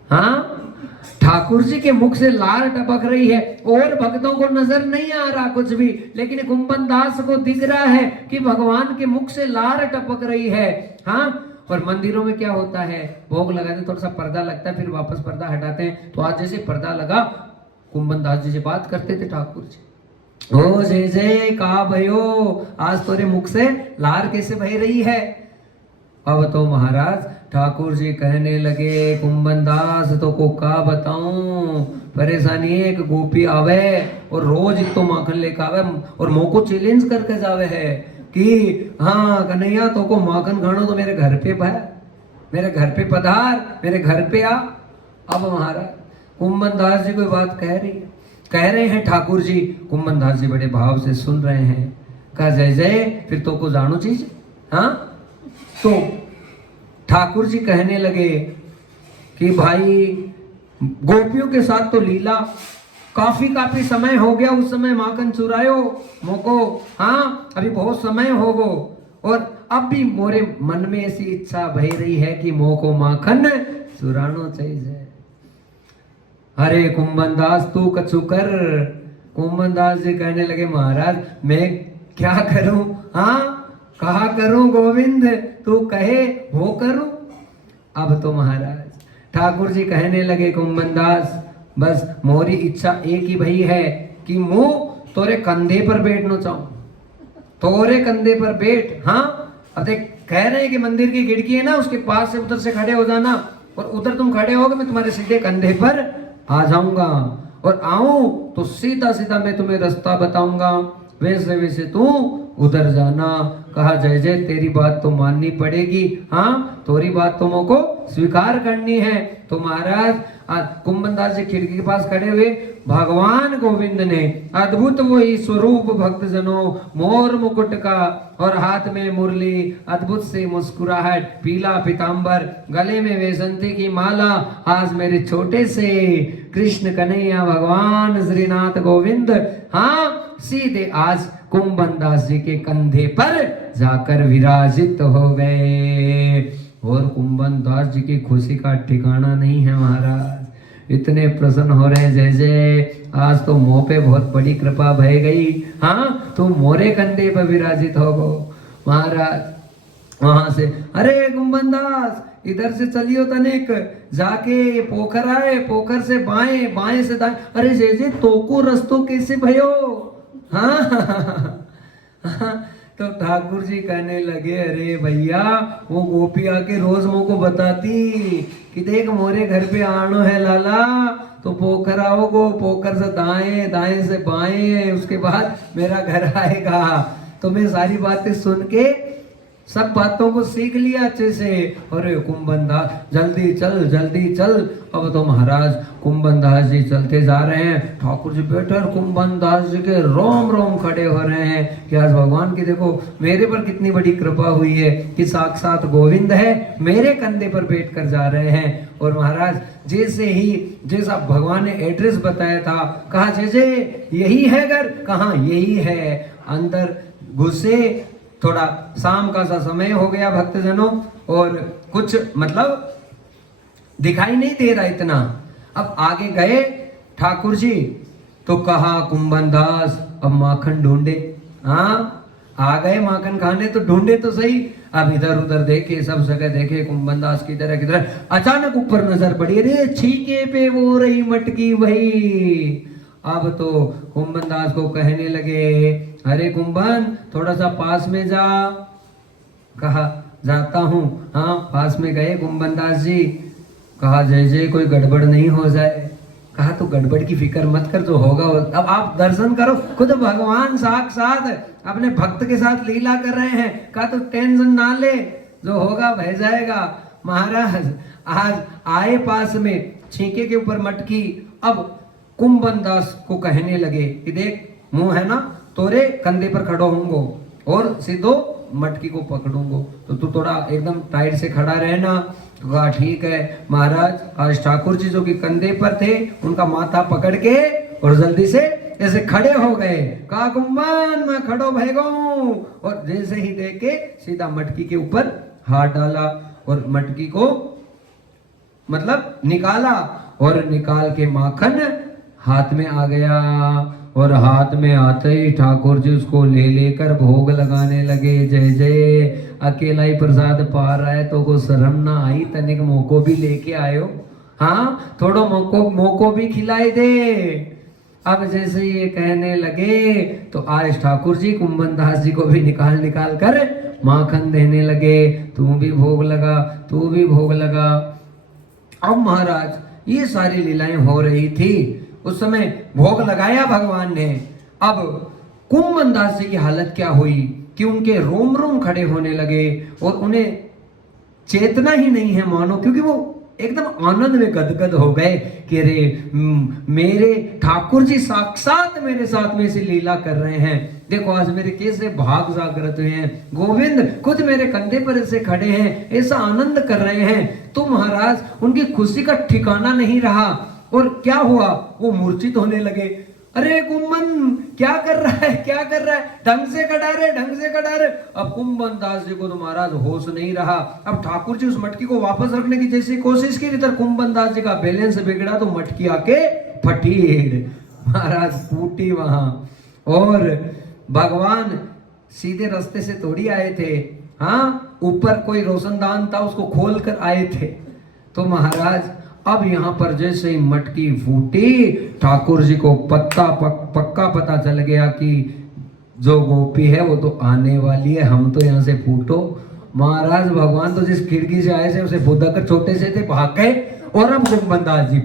हाँ, ठाकुर जी के मुख से लार टपक रही है और भक्तों को नजर नहीं आ रहा कुछ भी, लेकिन कुंभन दास को दिख रहा है कि भगवान के मुख से लार टपक रही है। हाँ, और मंदिरों में क्या होता है, भोग लगाते थोड़ा सा पर्दा लगता है, फिर वापस पर्दा हटाते हैं। तो आज जैसे पर्दा लगा, कुंभन दास जी से बात करते थे ठाकुर जी, ओ जय जय का भयो, आज तोरे मुख से लार कैसे बह रही है। अब तो महाराज ठाकुर जी कहने लगे, कुंभन दास तो को का बताऊं, परेशानी है, एक गोपी आवे और रोज तो माखन लेकर आवे और मोह को चैलेंज करके जावे है कि हाँ कन्हैया तो को माखन खानो तो मेरे घर पे भाई, मेरे घर पे पधार, मेरे घर पे आ। अब महाराज कुंभन दास जी कोई बात कह रहे हैं ठाकुर जी, कुंभन दास जी बड़े भाव से सुन रहे हैं। कहा जय जय, फिर तो को जानो चीज। हाँ, तो ठाकुर जी कहने लगे कि भाई गोपियों के साथ तो लीला काफी समय हो गया, उस समय माखन चुरायो मोको। हाँ, अभी बहुत समय हो गो और अब भी मोरे मन में ऐसी इच्छा भई रही है कि मोको माखन चुरानो चाहिए। अरे कुंभन दास तू कछु कर। कुंभन दास जी कहने लगे, महाराज मैं क्या करूं। हाँ, कहा करूं गोविंद, तू कहे वो करूं। अब तो महाराज ठाकुर जी कहने लगे, कुंभन दास बस मोरी इच्छा एक ही भई है कि मुंह तोरे कंधे पर बैठना चाहूं, तोरे कंधे पर बैठ। हाँ, अब देख कह रहे हैं कि मंदिर की खिड़की है ना, उसके पास से उधर से खड़े हो जाना और उधर तुम खड़े होगे, मैं तुम्हारे सीधे कंधे पर आ जाऊंगा और आऊं तो सीधा सीधा मैं तुम्हें रास्ता बताऊंगा, वैसे वैसे तू उधर जाना। कहा जय जय, तेरी बात तो माननी पड़ेगी। हाँ, तोरी बात तुमको स्वीकार करनी है। तो महाराज कुंभन दास जी खिड़की के पास खड़े हुए, भगवान गोविंद ने अद्भुत वही स्वरूप भक्त जनों, मोर मुकुट का और हाथ में मुरली, अद्भुत से मुस्कुराहट, पीला पीतांबर, गले में वैजंती की माला, आज मेरे छोटे से कृष्ण कन्हैया भगवान श्रीनाथ गोविंद, हाँ सीधे आज कुंभन दास जी के कंधे पर जाकर विराजित हो गए। और कुंभन दास जी की खुशी का ठिकाना नहीं है महाराज, इतने प्रसन्न हो रहे हैं जैसे आज तो मोह पे बहुत बड़ी कृपा भय गई, हाँ तुम मोरे कंधे पर विराजित हो गो महाराज। वहां से अरे कुंभन दास इधर से चलियो तनिक, जाके ये पोखर आए, पोखर से बाएं, बाएं से दाएं, अरे जैसे तोको रस्तो कैसे भयो, हाँ तो ठाकुर जी कहने लगे, अरे भैया वो गोपी आके रोज मुझको बताती कि देख मोरे घर पे आनो है लाला, तो पोखर आओगो, पोखर से दाएं, दाएं से बाएं, उसके बाद मेरा घर आएगा। तो मैं सारी बातें सुन के सब बातों को सीख लिया अच्छे से। अरे कुंभन दास जल्दी चल जल्दी चल। अब तो महाराज कुंभन दास जी चलते जा रहे हैं, ठाकुर जी बैठे और कुंभन दास जी के रोम रोम खड़े हो रहे हैं कि आज भगवान की देखो मेरे पर कितनी बड़ी कृपा हुई है कि साक्षात गोविंद है मेरे कंधे पर बैठ कर जा रहे हैं। और महाराज जैसे ही जैसा भगवान ने एड्रेस बताया था, कहा जैसे यही है घर, कहा यही है, अंदर घुसे। थोड़ा शाम का सा समय हो गया भक्तजनों, और कुछ मतलब दिखाई नहीं दे रहा इतना। अब आगे गए ठाकुर जी, तो कहा कुंभन दास अब माखन ढूंढे। हाँ आ गए माखन खाने, तो ढूंढे तो सही। अब इधर उधर देखे, सब जगह देखे, कुंभन दास किधर किधर, अचानक ऊपर नजर पड़ी, अरे छीके पे वो रही मटकी वही। अब तो कुंभन दास को कहने लगे, अरे कुंभन थोड़ा सा पास में जा। कहा जाता हूँ। हाँ पास में गए कुंभन दास जी, कहा जय जय कोई गड़बड़ नहीं हो जाए। कहा तो गड़बड़ की फिक्र मत कर, जो होगा अब आप दर्शन करो, खुद भगवान साक्षात अपने भक्त के साथ लीला कर रहे हैं। कहा तो टेंशन ना ले, जो होगा बह जाएगा। महाराज आज आए पास में, छींके के ऊपर मटकी। अब कुंभन दास को कहने लगे कि देख मुंह है ना, तोरे कंधे पर खड़ो होंगो और सीधो मटकी को पकड़ूंगो, तो तू थोड़ा एकदम टाइट से खड़ा रहना। तो कहा ठीक है महाराज। आज ठाकुर जी जो कि कंधे पर थे, उनका माथा पकड़ के और जल्दी से ऐसे खड़े हो गए। कहा कुंभन मैं खड़ो भैगो, और जैसे ही देखे सीधा मटकी के ऊपर हाथ डाला और मटकी को मतलब निकाला, और निकाल के माखन हाथ में आ गया। और हाथ में आते ही ठाकुर जी उसको ले लेकर भोग लगाने लगे। जय जय, अकेला ही प्रसाद पा रहा है तो को शर्म ना आई, तनिक मोको भी लेके आयो। हाँ थोड़ो मोको भी खिलाई दे। अब जैसे ये कहने लगे तो आज ठाकुर जी कुंभन दास जी को भी निकाल निकाल कर माखन देने लगे। तू भी भोग लगा, तू भी भोग लगा। अब महाराज ये सारी लीलाएं हो रही थी, उस समय भोग लगाया भगवान ने। अब कुंभन दास जी की हालत क्या हुई कि उनके रोम रोम खड़े होने लगे और उन्हें चेतना ही नहीं है मानो, क्योंकि वो एकदम आनंद में गदगद हो गए कि अरे मेरे ठाकुर जी साक्षात मेरे साथ में से लीला कर रहे हैं। देखो आज मेरे कैसे भाग जागृत हुए हैं, गोविंद खुद मेरे कंधे पर ऐसे खड़े हैं, ऐसा आनंद कर रहे हैं। तो महाराज उनकी खुशी का ठिकाना नहीं रहा। और क्या हुआ, वो मूर्छित होने लगे। अरे कुंभन क्या कर रहा है, क्या कर रहा है, ढंग से खड़ा रहे, ढंग से खड़ा रहे। अब कुंभन दास जी को तो महाराज होश नहीं रहा। अब ठाकुर जी उस मटकी को वापस रखने की जैसी कोशिश की, इधर कुंभन दास जी का बैलेंस बिगड़ा तो मटकी आके फटी, महाराज फूटी वहां। और भगवान सीधे रास्ते से थोड़ी आए थे, हाँ ऊपर कोई रोशनदान था उसको खोल कर आए थे। तो महाराज अब यहाँ पर जैसे ही मटकी फूटी, ठाकुर जी को पक्का पता चल गया कि जो गोपी है वो तो आने वाली है, हम तो यहाँ से फूटो। महाराज भगवान तो जिस खिड़की से आए थे उसे फुदक छोटे से थे, भाग गए। और अब कुंभन दास जी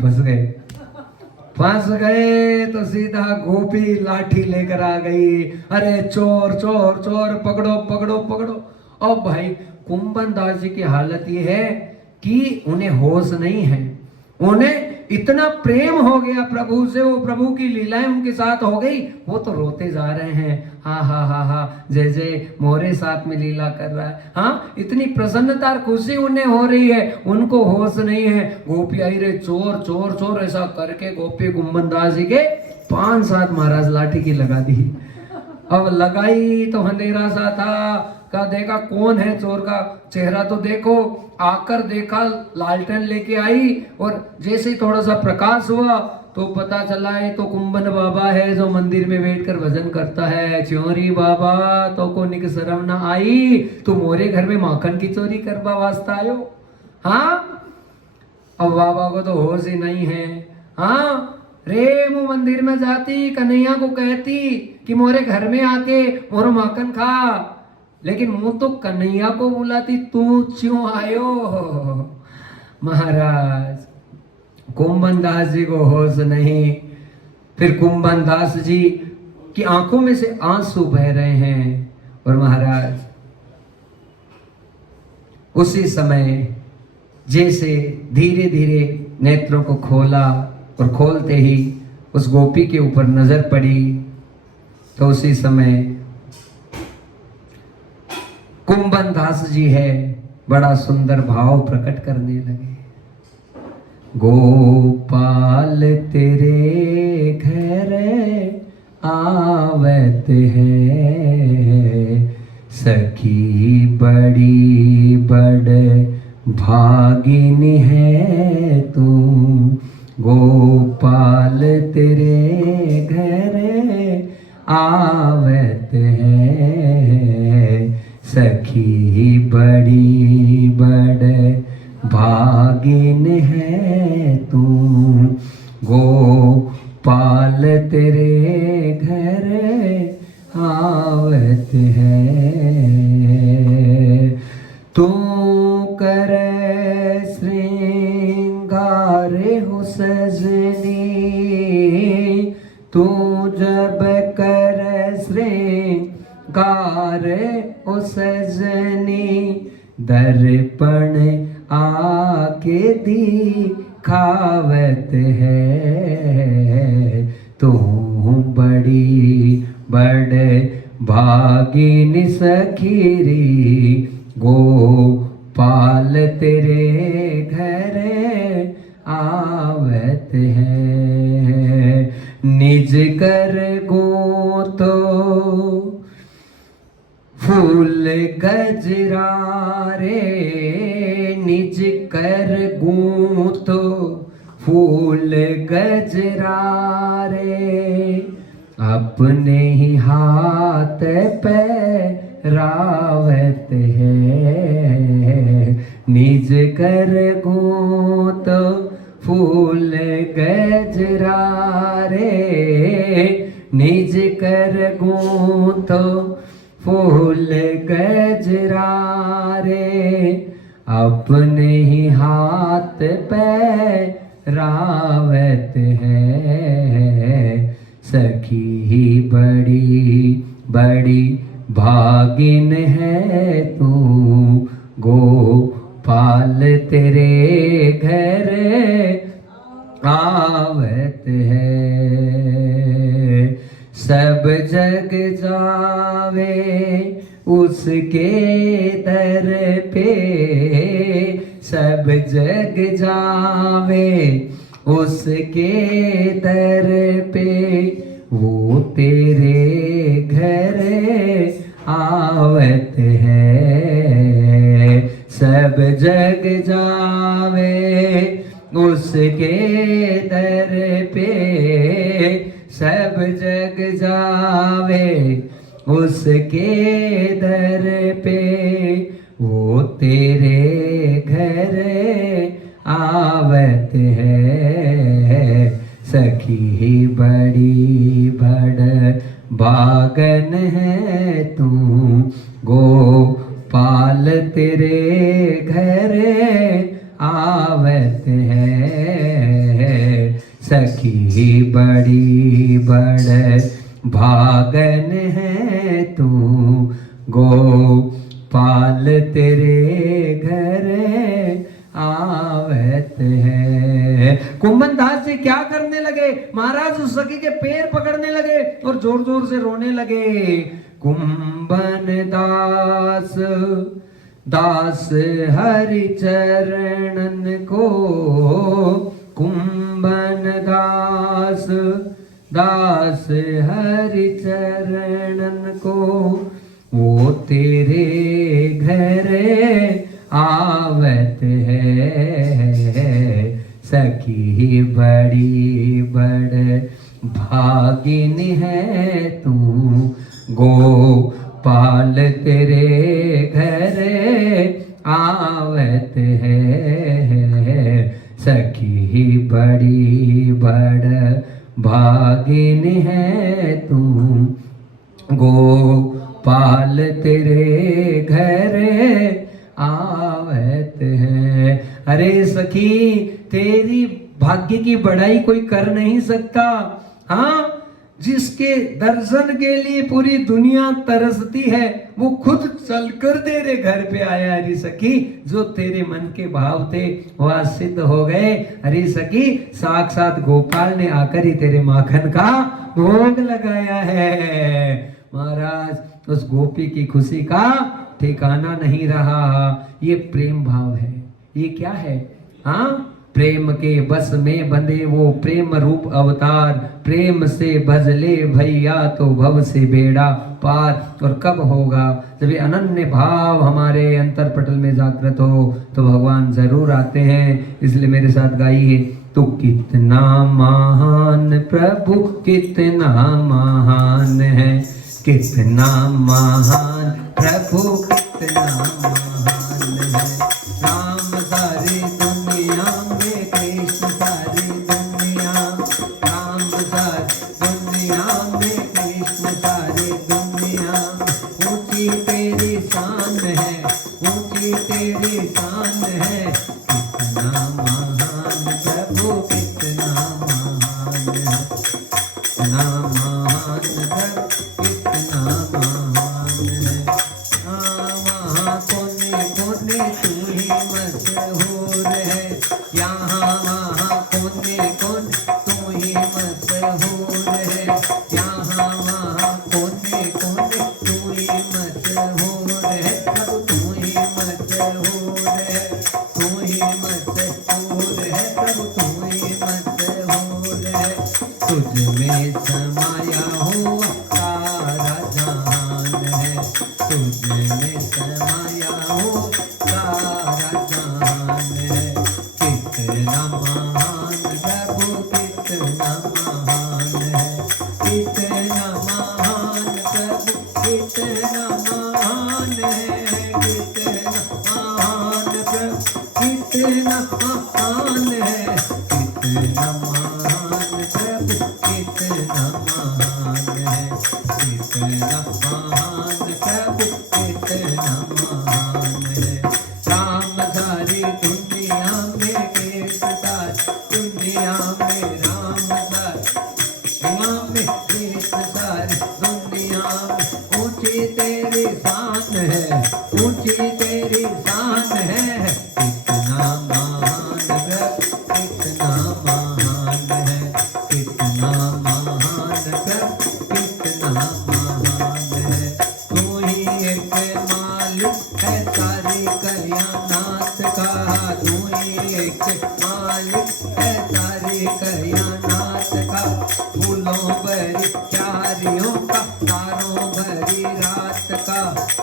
फंस गए तो सीधा गोपी लाठी लेकर आ गई। अरे चोर चोर चोर, पकड़ो पकड़ो पकड़ो। अब भाई कुंभन दास जी की हालत ये है कि उन्हें होश नहीं है, उन्हें इतना प्रेम हो गया प्रभु से, वो प्रभु की लीलाएं उनके साथ हो गई, वो तो रोते जा रहे हैं। हाँ हाँ हाँ हाँ, जय जय मोरे साथ में लीला कर रहा है। हाँ, इतनी प्रसन्नता खुशी उन्हें हो रही है, उनको होश नहीं है। गोपी आई रे चोर चोर चोर ऐसा करके गोपी कुंभनदास जी के 5-7 महाराज लाठी की लगा दी। अब लगाई तो अंधेरा सा था, का देखा कौन है चोर का चेहरा तो देखो, आकर देखा लालटेन लेके आई, और जैसे ही थोड़ा सा प्रकाश हुआ तो पता चला है तो कुंभन बाबा है जो मंदिर में बैठकर भजन करता है। चोरी बाबा तो को निक शर्म ना आई, तू मोरे घर में माखन की चोरी करवा वास्ता आयो। हाँ, अब बाबा को तो होश ही नहीं है। हाँ रे, वो मंदिर में जाती कन्हैया को कहती कि मोरे घर में आके मोरो माखन खा, लेकिन मुंह तो कन्हैया को बुलाती, तू क्यों आयो। महाराज कुंभन दास जी को होश नहीं। फिर कुंभन दास जी की आंखों में से आंसू बह रहे हैं, और महाराज उसी समय जैसे धीरे धीरे नेत्रों को खोला, और खोलते ही उस गोपी के ऊपर नजर पड़ी, तो उसी समय कुंभन दास जी है बड़ा सुंदर भाव प्रकट करने लगे। गोपाल तेरे घर आवत है, सखी बड़ी बड़ भागिनी है तू। गोपाल तेरे घर आवत है, सखी बड़ी बड़ भागिन है तू। गोपाल तेरे घर आवत है, तू कर श्रृंगार हो सजनी, तू जब कर श्रृंगार हो सजनी, दर्पण आके दिखावत है, तू बड़ी बड़ भागिन सखीरी। गोपाल तेरे घर आवत है, निज कर गो तो फूल गजरा रे, निज कर गूंथ फूल गजरा रे, अपने ही हाथ पे रावत है। निज कर गूंथ फूल गजरा रे, निज कर गूंथ फूल गजरा रे, अपने ही हाथ पे रावत है, सखी बड़ी बड़ी भागिन है तू। गोपाल तेरे घर आवत है, सब जग जावे उसके दर पे, सब जग जावे उसके दर पे, वो तेरे घर आवत है। सब जग जावे उसके दर पे, सब जग जावे उसके दर पे, वो तेरे घर आवत है, सखी बड़ी बड़ बागन है तू। गोपाल तेरे घर आवत है, सखी बड़ी बड़ भागन है तू। गोपाल तेरे घर आवत है, कुंभन दास जी क्या करने लगे, महाराज उस सखी के पैर पकड़ने लगे और जोर जोर से रोने लगे। कुंभन दास दास हरि चरणन को, कुंभन दास दास हरि चरणन को, वो तेरे घर आवत है। सखी बड़ी बड़ भागिन है तू, गोपाल तेरे घर आवत है। सखी बड़ी बड़ भागिन है तू, गोपाल तेरे घर आवत है। अरे सखी, तेरी भाग्य की बढ़ाई कोई कर नहीं सकता। हाँ, जिसके दर्शन के लिए पूरी दुनिया तरसती है, वो खुद चलकर तेरे घर पे आया। अरे सखी, जो तेरे मन के भाव थे वह सिद्ध हो गए। अरे सखी, साक्षात गोपाल ने आकर ही तेरे माखन का भोग लगाया है। महाराज, उस गोपी की खुशी का ठिकाना नहीं रहा। ये प्रेम भाव है। ये क्या है? हाँ, प्रेम के बस में बंधे वो प्रेम रूप अवतार, प्रेम से भजले भैया तो भव से बेड़ा पार। और कब होगा? जब ये अनन्य भाव हमारे अंतर पटल में जागृत हो तो भगवान जरूर आते हैं। इसलिए मेरे साथ गाइए, तो कितना महान प्रभु, कितना महान है, कितना महान प्रभु, कितना महान है। राम सारी दुनिया में, कृष्ण सारी दुनिया, राम सारी दुनिया में, कृष्ण सारी दुनिया। ऊंची तेरी शान है, ऊंची तेरी शान है, कितना महान प्रभु, कितना महान है, कितना महान प्रभु, कितना महान है। वहाँ कोने कोने तू ही मशहूर है, यहाँ वहाँ कोने कोने तू ही मशहूर है, यहाँ वहाँ कोने कोने तू ही मशहूर है। प्रभु तू ही मशहूर है, तू ही मशहूर है, प्रभु तू ही मशहूर है। तुझ में समाया हुआ सारा जहान है, तुझ में समाया हुआ सारा जहान है। कितना महान प्रभु, कितना महान है, कितना महान प्रभु, कितना महान है, कितना महान प्रभु, कितना महान है, कितना महान प्रभु, कितना महान है, कितना महान प्रभु, कितना महान है। राम सारी दुनिया में, कृष्ण सारी दुनिया में, राम सारी कृष्ण सारी दुनिया में। ऊंची तेरी शान है, ऊंची तेरी शान है, कितना महान प्रभु, कितना महान है, कितना महान प्रभु, कितना महान है। तू ही एक मालिक है सारी कायनात का, तू ही एक मालिक है सारी कायनात का। फूलों भरी क्यारियों का, तारों भरी रात का,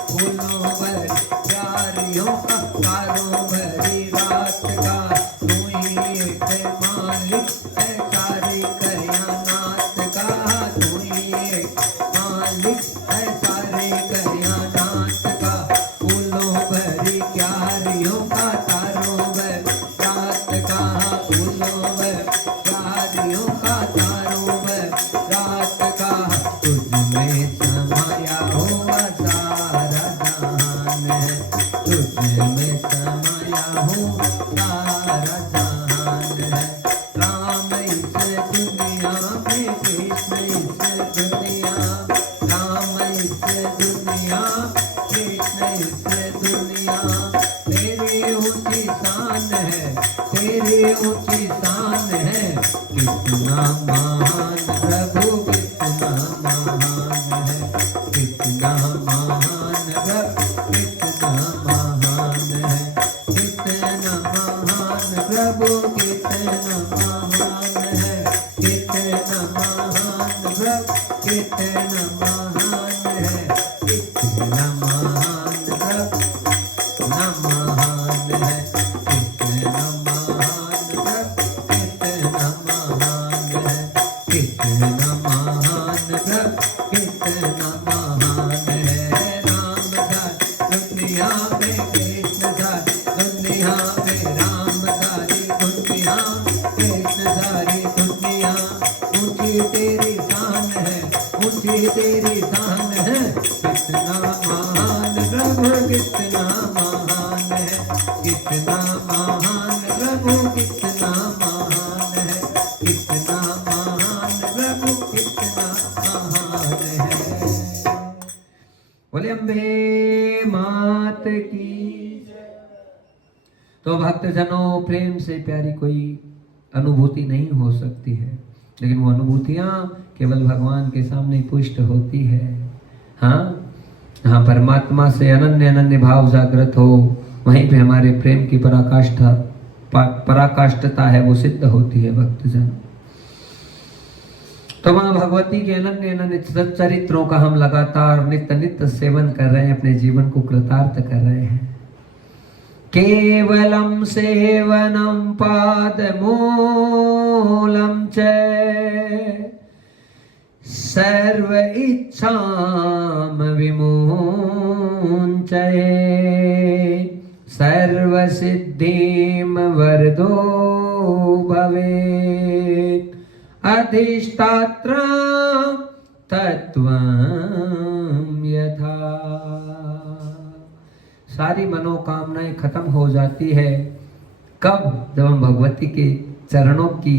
फूलों भरी क्यारियों का, तारों भरी रात का। तू ही एक मालिक है सारी कायनात का, तू ही एक मालिक है सारी कायनात का। फूलों भरी क्यारियों का, तारों भरी रात का, फूलों भरी क्यारियों का, तारों भरी रात का। तुझ में समाया हुआ सारा जहान है, तुझ में समाया हुआ सारा जहान है। राम इस दुनिया में, कृष्ण इस दुनिया, राम इस दुनिया, कृष्ण इस दुनिया। तेरी ऊंची शान है, तेरी ऊंची शान महान प्रभु कितना महान है, कितना महान प्रभु कितना महान है, कितना महान प्रभु कितना महान है, कितना महान प्रभु कितना महान है, कितना महान प्रभु कितना महान है, कितना महान प्रभु कितना महान है। राम धारी दुनिया में कृष्ण धारी दुनिया में राम धारी दुनिया कृष्ण धारी दुनिया। ऊंची तेरी शान है, ऊंची तेरी शान है, कितना महान प्रभु कितना महान है, कितना महान प्रभु कितना महान है, कितना महान प्रभु कितना महान है। बोले अम्बे मात की। तो भक्तजनों, प्रेम से प्यारी कोई अनुभूति नहीं हो सकती है, लेकिन वो अनुभूतियां केवल भगवान के सामने पुष्ट होती है। हाँ, जहाँ परमात्मा से अनन्य अनन्य भाव जागृत हो, वहीं पे हमारे प्रेम की पराकाष्ठता है वो सिद्ध होती है भक्तजन। तो मां भगवती के अनन्य अनन्य चरित्रों का हम लगातार नित्य नित्य सेवन कर रहे हैं, अपने जीवन को कृतार्थ कर रहे हैं। केवलम सेवनम पादमूलम च सर्व इच्छाम विमुञ्चये सर्व सिद्धिम वरदो भवेत् अधिष्ठात्र तत्वं यथा। सारी मनोकामनाएं खत्म हो जाती है कब? जब हम भगवती के चरणों की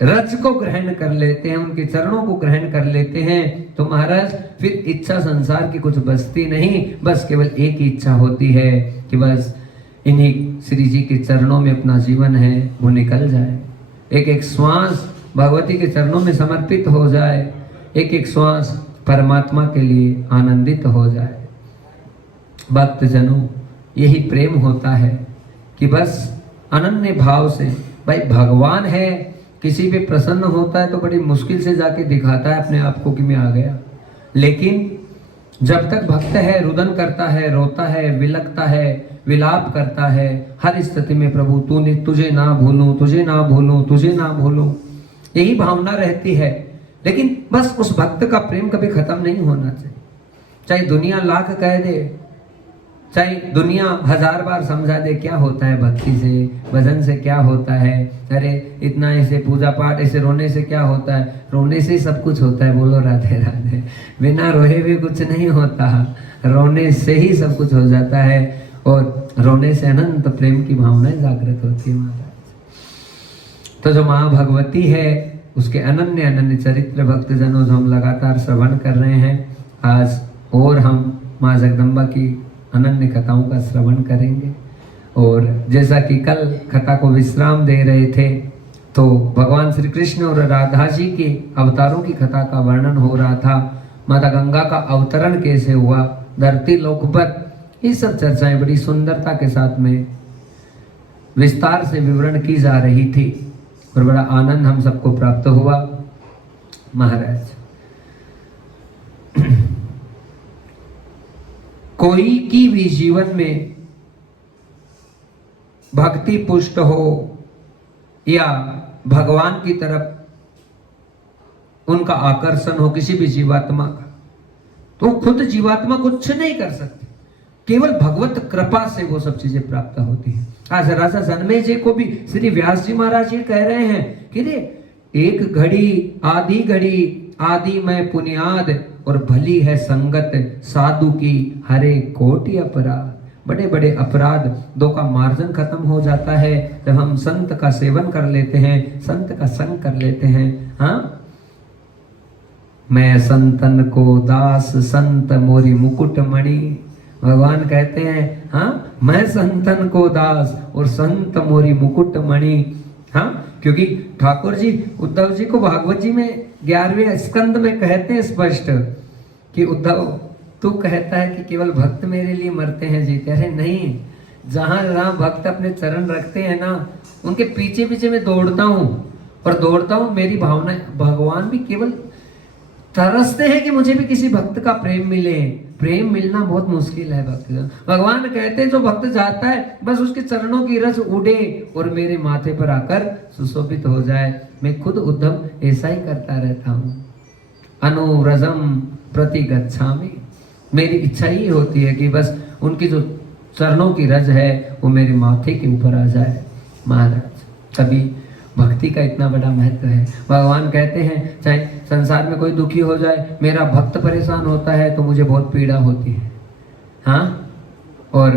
रज को ग्रहण कर लेते हैं, उनके चरणों को ग्रहण कर लेते हैं, तो महाराज फिर इच्छा संसार की कुछ बचती नहीं, बस केवल एक ही इच्छा होती है कि बस इन्हीं श्री जी के चरणों में अपना जीवन है वो निकल जाए, एक एक श्वास भगवती के चरणों में समर्पित हो जाए, एक एक श्वास परमात्मा के लिए आनंदित हो जाए। भक्तजनों, यही प्रेम होता है कि बस अनन्य भाव से, भाई भगवान है, किसी पे प्रसन्न होता है तो बड़ी मुश्किल से जाके दिखाता है अपने आप को कि मैं आ गया, लेकिन जब तक भक्त है, रुदन करता है, रोता है, विलकता है, विलाप करता है, हर स्थिति में प्रभु तूने, तुझे ना भूलूं, तुझे ना भूलूं, तुझे ना भूलूं, यही भावना रहती है। लेकिन बस उस भक्त का प्रेम कभी खत्म नहीं होना चाहिए, चाहे दुनिया लाख कह दे, चाहे दुनिया 1000 बार समझा दे क्या होता है भक्ति से, भजन से क्या होता है, अरे इतना ऐसे पूजा पाठ ऐसे रोने से क्या होता है, रोने से सब कुछ होता है। बोलो राधे राधे, बिना रोए भी कुछ नहीं होता, रोने से ही सब कुछ हो जाता है, और रोने से अनंत प्रेम की भावनाएं जागृत होती है महाराज। तो जो माँ भगवती है उसके अनन्य अनन्य चरित्र भक्तजनों जो हम लगातार श्रवण कर रहे हैं, आज और हम माँ जगदम्बा की अनन्य कथाओं का श्रवण करेंगे। और जैसा कि कल कथा को विश्राम दे रहे थे, तो भगवान श्री कृष्ण और राधा जी के अवतारों की कथा का वर्णन हो रहा था, माता गंगा का अवतरण कैसे हुआ धरती लोक पर, ये सब चर्चाएं बड़ी सुंदरता के साथ में विस्तार से विवरण की जा रही थी और बड़ा आनंद हम सबको प्राप्त हुआ। महाराज, कोई की भी जीवन में भक्ति पुष्ट हो या भगवान की तरफ उनका आकर्षण हो किसी भी जीवात्मा का, तो खुद जीवात्मा कुछ नहीं कर सकती, केवल भगवत कृपा से वो सब चीजें प्राप्त होती हैं। आज राजा जन्मेजय को भी श्री व्यास जी महाराज जी कह रहे हैं कि रे एक घड़ी आदि में पुनियाद और भली है संगत साधु की हरे कोटि अपराध। बड़े बड़े अपराध दो का मार्जन खत्म हो जाता है जब हम संत का सेवन कर लेते हैं, संत का संग कर लेते हैं। हाँ, मैं संतन को दास संत मोरी मुकुट मणि, भगवान कहते हैं हाँ, मैं संतन को दास और संत मोरी मुकुट मणि। हाँ, क्योंकि ठाकुर जी उद्धव जी को भागवत जी में 11वें स्कंद में कहते हैं स्पष्ट कि उद्धव तू कहता है कि केवल भक्त मेरे लिए मरते हैं जीते। अरे नहीं, जहां जहां भक्त अपने चरण रखते हैं ना, उनके पीछे पीछे मैं दौड़ता हूँ और दौड़ता हूँ। मेरी भावना, भगवान भी केवल तरसते हैं कि मुझे भी किसी भक्त का प्रेम मिले। प्रेम मिलना बहुत मुश्किल है भक्त का। भगवान कहते हैं जो भक्त चाहता है बस उसके चरणों की रस उड़े और मेरे माथे पर आकर सुशोभित हो जाए। मैं खुद उद्धव ऐसा ही करता रहता हूँ। अनुव्रजम प्रति गच्छामि, मेरी इच्छा ही होती है कि बस उनकी जो चरणों की रज है वो मेरे माथे के ऊपर आ जाए महाराज। तभी भक्ति का इतना बड़ा महत्व है। भगवान कहते हैं चाहे संसार में कोई दुखी हो जाए, मेरा भक्त परेशान होता है तो मुझे बहुत पीड़ा होती है, हाँ, और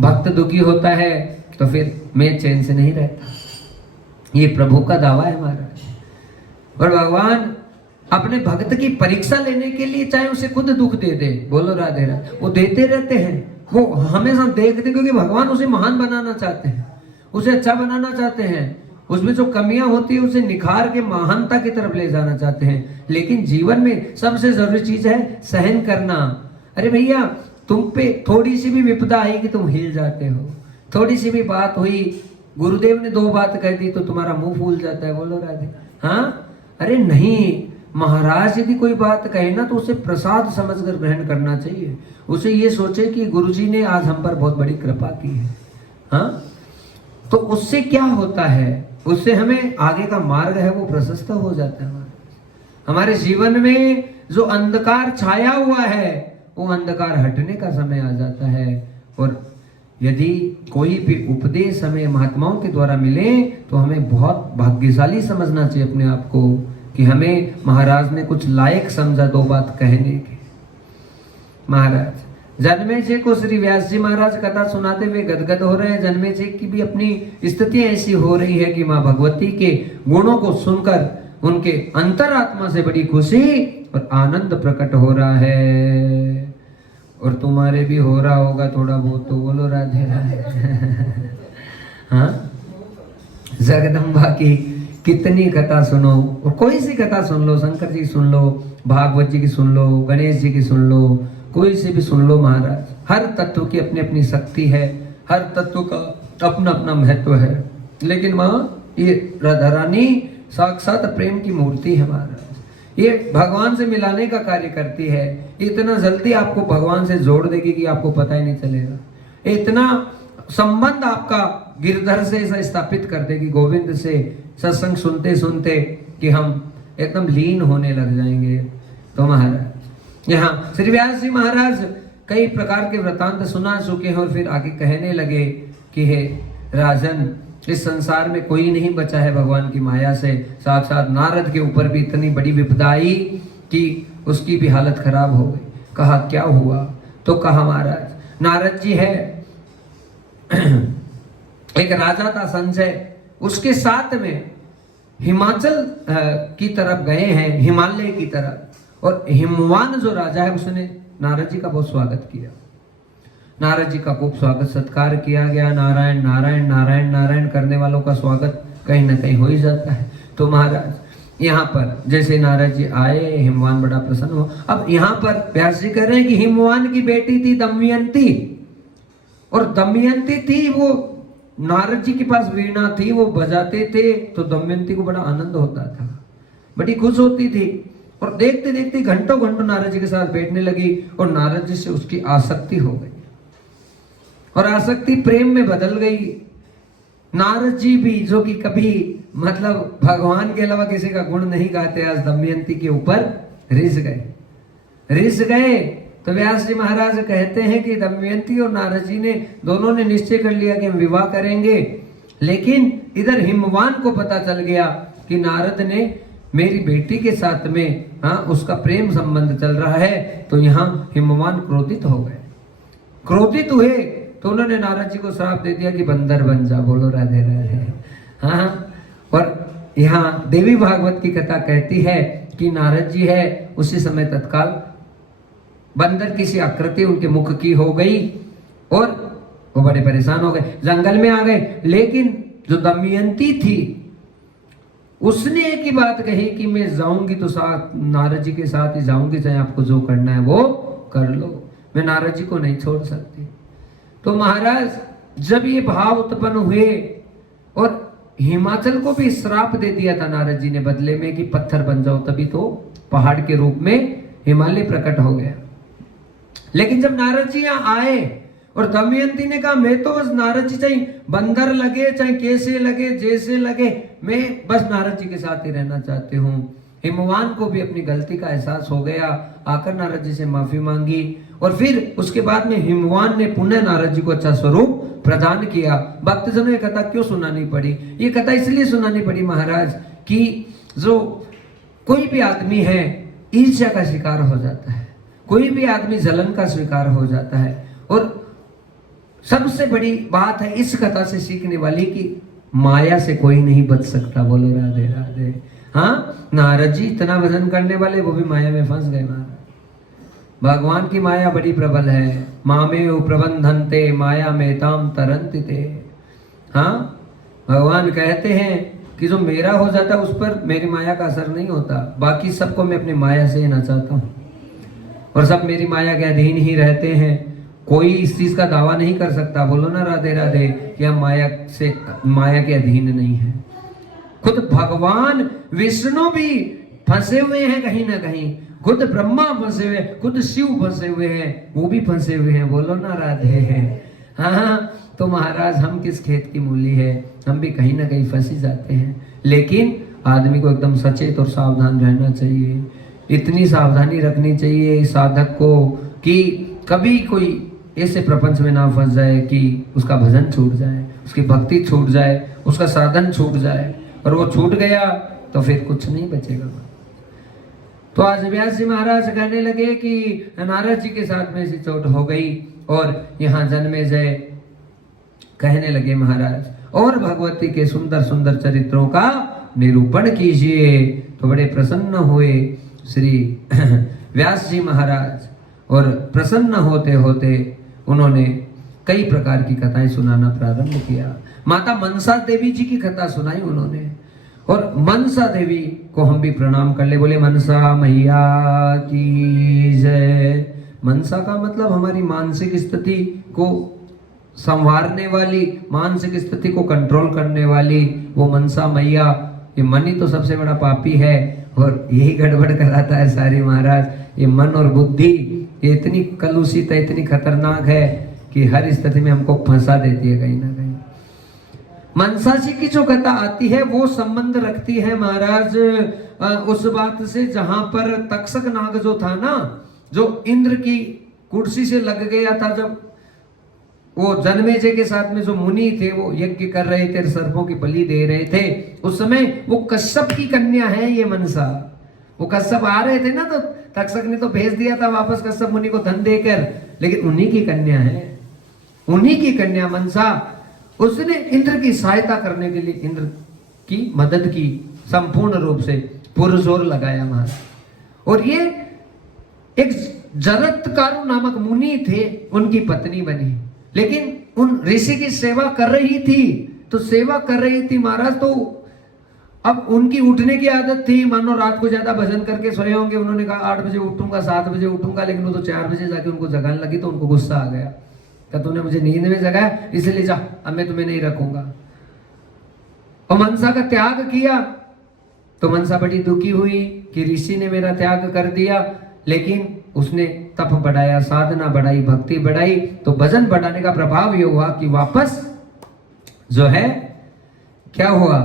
भक्त दुखी होता है तो फिर मैं चैन से नहीं रहता। ये प्रभु का दावा है महाराज। और भगवान अपने भक्त की परीक्षा लेने के लिए चाहे उसे खुद दुख दे दे, बोलो राधे राधे, वो देते रहते हैं। वो हमेशा देखते, क्योंकि भगवान उसे महान बनाना चाहते हैं, उसे अच्छा बनाना चाहते हैं। उसमें जो कमियां होती है उसे निखार के महानता की तरफ ले जाना चाहते हैं। लेकिन जीवन में सबसे जरूरी चीज है सहन करना। अरे भैया, तुम पे थोड़ी सी भी विपदा आई कि तुम हिल जाते हो, थोड़ी सी भी बात हुई, गुरुदेव ने 2 बात कह दी तो तुम्हारा मुंह फूल जाता है, बोलो राधे। हाँ, अरे नहीं, महाराज यदि कोई बात कहे ना तो उसे प्रसाद समझकर ग्रहण करना चाहिए। उसे ये सोचे कि गुरुजी ने आज हम पर बहुत बड़ी कृपा की है। हाँ, तो उससे क्या होता है, उससे हमें आगे का मार्ग है वो प्रशस्त हो जाता है। हमारे जीवन में जो अंधकार छाया हुआ है वो अंधकार हटने का समय आ जाता है। और यदि कोई भी उपदेश हमें महात्माओं के द्वारा मिले तो हमें बहुत भाग्यशाली समझना चाहिए अपने आप को कि हमें महाराज ने कुछ लायक समझा 2 बात कहने के। महाराज जन्मेजय को श्री व्यास जी महाराज कथा सुनाते हुए गदगद हो रहे हैं। जन्मेजय की भी अपनी स्थिति ऐसी हो रही है कि माँ भगवती के गुणों को सुनकर उनके अंतरात्मा से बड़ी खुशी और आनंद प्रकट हो रहा है। और तुम्हारे भी हो रहा होगा थोड़ा बहुत, तो बोलो राधे राधे। हाँ, जगदम्बा की कितनी कथा सुनो, और कोई सी कथा सुन लो, शंकर जी की सुन लो, भागवत जी की सुन लो, गणेश जी की सुन लो, कोई सी भी सुन लो महाराज। हर तत्व की अपनी अपनी शक्ति है, हर तत्व का अपना अपना महत्व है। लेकिन माँ ये राधा रानी साक्षात प्रेम की मूर्ति है महाराज। ये भगवान से मिलाने का कार्य करती है। इतना जल्दी आपको भगवान से जोड़ देगी कि आपको पता ही नहीं चलेगा। इतना संबंध आपका गिरधर से ऐसा स्थापित कर देगी, गोविंद से सत्संग सुनते सुनते, कि हम एकदम लीन होने लग जाएंगे। तो महाराज यहाँ श्री व्यास जी महाराज कई प्रकार के वृतांत सुना चुके हैं और फिर आगे कहने लगे कि हे राजन, इस संसार में कोई नहीं बचा है भगवान की माया से। साक्षात नारद के ऊपर भी इतनी बड़ी विपदा आई कि उसकी भी हालत खराब हो गई। कहा क्या हुआ? तो कहा महाराज, नारद जी है एक राजा था संजय, उसके साथ में हिमाचल की तरफ गए हैं, हिमालय की तरफ। और हिमवान जो राजा है उसने नारद जी का बहुत स्वागत किया। नारद जी का खूब स्वागत सत्कार किया गया। नारायण नारायण नारायण नारायण करने वालों का स्वागत कहीं ना कहीं हो ही जाता है। तो महाराज यहाँ पर जैसे नारद जी आए, हिमवान बड़ा प्रसन्न हो। अब यहाँ पर व्यास जी कह रहे हैं कि हिमवान की बेटी थी दमयंती, और दमयंती थी, वो नारद जी के पास वीणा थी, वो बजाते थे तो दमयंती को बड़ा आनंद होता था, बड़ी खुश होती थी। और देखते देखते घंटों घंटों नारद जी के साथ बैठने लगी और नारद जी से उसकी आसक्ति हो गई और आसक्ति प्रेम में बदल गई। नारद जी भी जो कि कभी मतलब भगवान के अलावा किसी का गुण नहीं गाते, आज दमयंती के ऊपर रिझ गए। तो व्यास जी महाराज कहते हैं कि दमयंती और नारद जी ने दोनों ने निश्चय कर लिया कि हम विवाह करेंगे। लेकिन इधर हिमवान को पता चल गया कि नारद ने मेरी बेटी के साथ में उसका प्रेम संबंध चल रहा है। तो यहाँ हिमवान क्रोधित हो गए। क्रोधित हुए तो उन्होंने नारद जी को श्राप दे दिया कि बंदर बन जा। बोलो राधे राधे। हाँ, और यहाँ देवी भागवत की कथा कहती है कि नारद जी है उसी समय तत्काल बंदर की सी आकृति उनके मुख की हो गई और वो बड़े परेशान हो गए, जंगल में आ गए। लेकिन जो दमयंती थी उसने एक ही बात कही कि मैं जाऊंगी तो साथ नारद जी के साथ ही जाऊंगी, चाहे आपको जो करना है वो कर लो, मैं नारद जी को नहीं छोड़ सकती। तो महाराज जब ये भाव उत्पन्न हुए और हिमाचल को भी श्राप दे दिया था नारद जी ने बदले में कि पत्थर बन जाओ, तभी तो पहाड़ के रूप में हिमालय प्रकट हो गया। लेकिन जब नारद जी यहाँ आए और दमयंती ने कहा मैं तो बस नारद जी, चाहे बंदर लगे चाहे कैसे लगे जैसे लगे, मैं बस नारद जी के साथ ही रहना चाहती हूँ। हिमवान को भी अपनी गलती का एहसास हो गया, आकर नारद जी से माफी मांगी और फिर उसके बाद में हिमवान ने पुनः नारद जी को अच्छा स्वरूप प्रदान किया। भक्तजनों ये कथा क्यों सुनानी पड़ी? ये कथा इसलिए सुनानी पड़ी महाराज कि जो कोई भी आदमी है ईर्ष्या का शिकार हो जाता है, कोई भी आदमी जलन का शिकार हो जाता है। और सबसे बड़ी बात है इस कथा से सीखने वाली कि माया से कोई नहीं बच सकता। बोलो राधे राधे। हाँ, नारद जी इतना भजन करने वाले वो भी माया में फंस गए महाराज। भगवान की माया बड़ी प्रबल है। मामेव प्रबंधन्ते माया में ताम तरन्ति ते। हाँ, भगवान कहते हैं कि जो मेरा हो जाता है उस पर मेरी माया का असर नहीं होता, बाकी सबको मैं अपनी माया से नचाता हूँ और सब मेरी माया के अधीन ही रहते हैं। कोई इस चीज का दावा नहीं कर सकता, बोलो ना राधे राधे, कि हम माया के अधीन नहीं है। खुद भगवान विष्णु भी फंसे हुए हैं कहीं ना कहीं, खुद ब्रह्मा फंसे हुए, खुद शिव फंसे हुए हैं, वो भी फंसे हुए हैं। बोलो ना राधे है। हाँ, तो महाराज हम किस खेत की मूली है, हम भी कहीं ना कहीं फंसी जाते हैं। लेकिन आदमी को एकदम सचेत और सावधान रहना चाहिए। इतनी सावधानी रखनी चाहिए साधक को कि कभी कोई ऐसे प्रपंच में ना फंस जाए कि उसका भजन छूट जाए, उसकी भक्ति छूट जाए, उसका साधन छूट जाए, और वो छूट गया तो फिर कुछ नहीं बचेगा। तो आज व्यास जी महाराज कहने लगे कि नारद जी के साथ में ऐसी चोट हो गई और यहाँ जन्मेजय कहने लगे महाराज और भगवती के सुंदर सुंदर चरित्रों का निरूपण कीजिए। तो बड़े प्रसन्न हुए श्री व्यास जी महाराज और प्रसन्न होते होते उन्होंने कई प्रकार की कथाएं सुनाना प्रारंभ किया। माता मनसा देवी जी की कथा सुनाई उन्होंने, और मनसा देवी को हम भी प्रणाम कर ले, बोले मनसा मैया की जय। मनसा का मतलब हमारी मानसिक स्थिति को संवारने वाली, मानसिक स्थिति को कंट्रोल करने वाली वो मनसा मैया। ये मन ही तो सबसे बड़ा पापी है और यही गड़बड़ कराता है सारी महाराज। ये मन और बुद्धि ये इतनी कलुषित है, इतनी खतरनाक है कि हर स्थिति में हमको फंसा देती है कहीं ना कहीं। मनसा जी की जो कथा आती है वो संबंध रखती है महाराज उस बात से जहां पर तक्षक नाग जो था ना, जो इंद्र की कुर्सी से लग गया था, जब वो जन्मेजय के साथ में जो मुनि थे वो यज्ञ कर रहे थे, सर्पों की बलि दे रहे थे, उस समय वो कश्यप की कन्या है ये मनसा। वो कश्यप आ रहे थे ना तो तक्षक ने तो भेज दिया था वापस कश्यप मुनि को धन देकर, लेकिन उन्हीं की कन्या है, उन्हीं की कन्या मनसा। उसने इंद्र की सहायता करने के लिए इंद्र की मदद की, संपूर्ण रूप से पुरजोर लगाया महाराज। और ये एक जरत्कारु नामक मुनि थे, उनकी पत्नी बनी, लेकिन उन ऋषि की सेवा कर रही थी, तो सेवा कर रही थी महाराज, तो अब उनकी उठने की आदत थी, मानो रात को ज्यादा भजन करके सोए होंगे, उन्होंने कहा 8 बजे उठूंगा 7 बजे उठूंगा, लेकिन वो तो 4 बजे जाके उनको जगाने लगी, तो उनको गुस्सा आ गया, क्या तूने मुझे नींद में जगाया, इसलिए जा, अब मैं तुम्हें नहीं रखूंगा। और मनसा का त्याग किया तो मनसा बड़ी दुखी हुई कि ऋषि ने मेरा त्याग कर दिया, लेकिन उसने तप बढ़ाया, साधना बढ़ाई, भक्ति बढ़ाई, तो भजन बढ़ाने का प्रभाव ये हुआ कि वापस जो है क्या हुआ,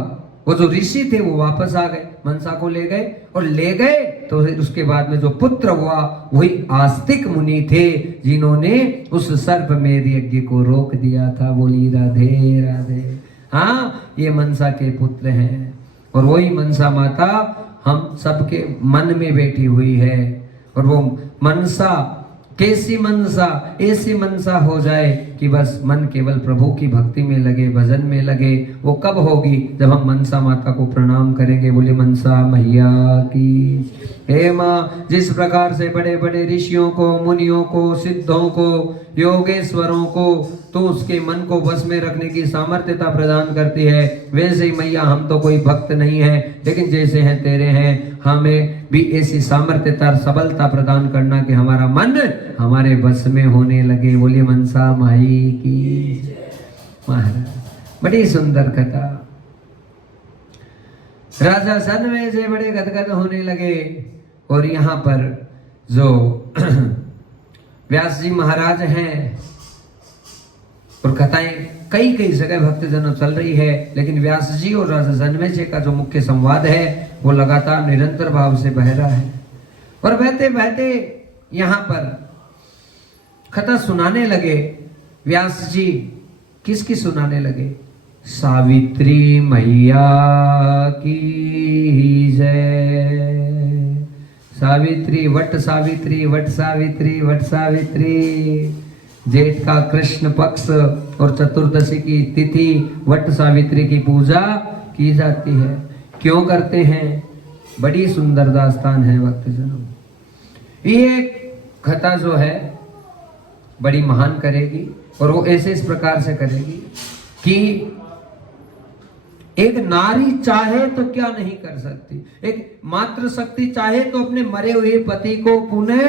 वो जो ऋषि थे वो वापस आ गए, मनसा को ले गए, और ले गए तो फिर उसके बाद में जो पुत्र हुआ वही आस्तिक मुनि थे, जिन्होंने उस सर्पमेध यज्ञ को रोक दिया था। बोली राधे राधे। हाँ, ये मनसा के पुत्र हैं, और वही मनसा माता हम सबके मन में बैठी हुई है। और वो मनसा कैसी मनसा, ऐसी मनसा हो जाए कि बस मन केवल प्रभु की भक्ति में लगे, भजन में लगे। वो कब होगी? जब हम मनसा माता को प्रणाम करेंगे। बोले मनसा मैया की। हे माँ, जिस प्रकार से बड़े बड़े ऋषियों को, मुनियों को, सिद्धों को, योगेश्वरों को तो उसके मन को वश में रखने की सामर्थ्यता प्रदान करती है, वैसे ही मैया हम तो कोई भक्त नहीं है, लेकिन जैसे हैं तेरे हैं, हमें भी ऐसी सामर्थ्यता, सबलता प्रदान करना कि हमारा मन हमारे बस में होने लगे। बोलिए मनसा माई की। महाराज, बड़ी सुंदर कथा। राजा सनवे से बड़े गदगद होने लगे और यहाँ पर जो व्यास जी महाराज हैं और कथाएं कई कई जगह भक्तजनों चल रही है, लेकिन व्यास जी और राजा जन्मेजय का जो मुख्य संवाद है वो लगातार निरंतर भाव से बह रहा है। और बहते बहते यहाँ पर कथा सुनाने लगे व्यास जी। किसकी सुनाने लगे? सावित्री मैया की जय। सावित्री, वट सावित्री, वट सावित्री, वट सावित्री। जेठ का कृष्ण पक्ष और चतुर्दशी की तिथि वट सावित्री की पूजा की जाती है। क्यों करते हैं? बड़ी सुंदर दास्तान है भक्तजनों। ये कथा जो है बड़ी महान करेगी और वो ऐसे इस प्रकार से करेगी कि एक नारी चाहे तो क्या नहीं कर सकती। एक मात्र शक्ति चाहे तो अपने मरे हुए पति को पुनः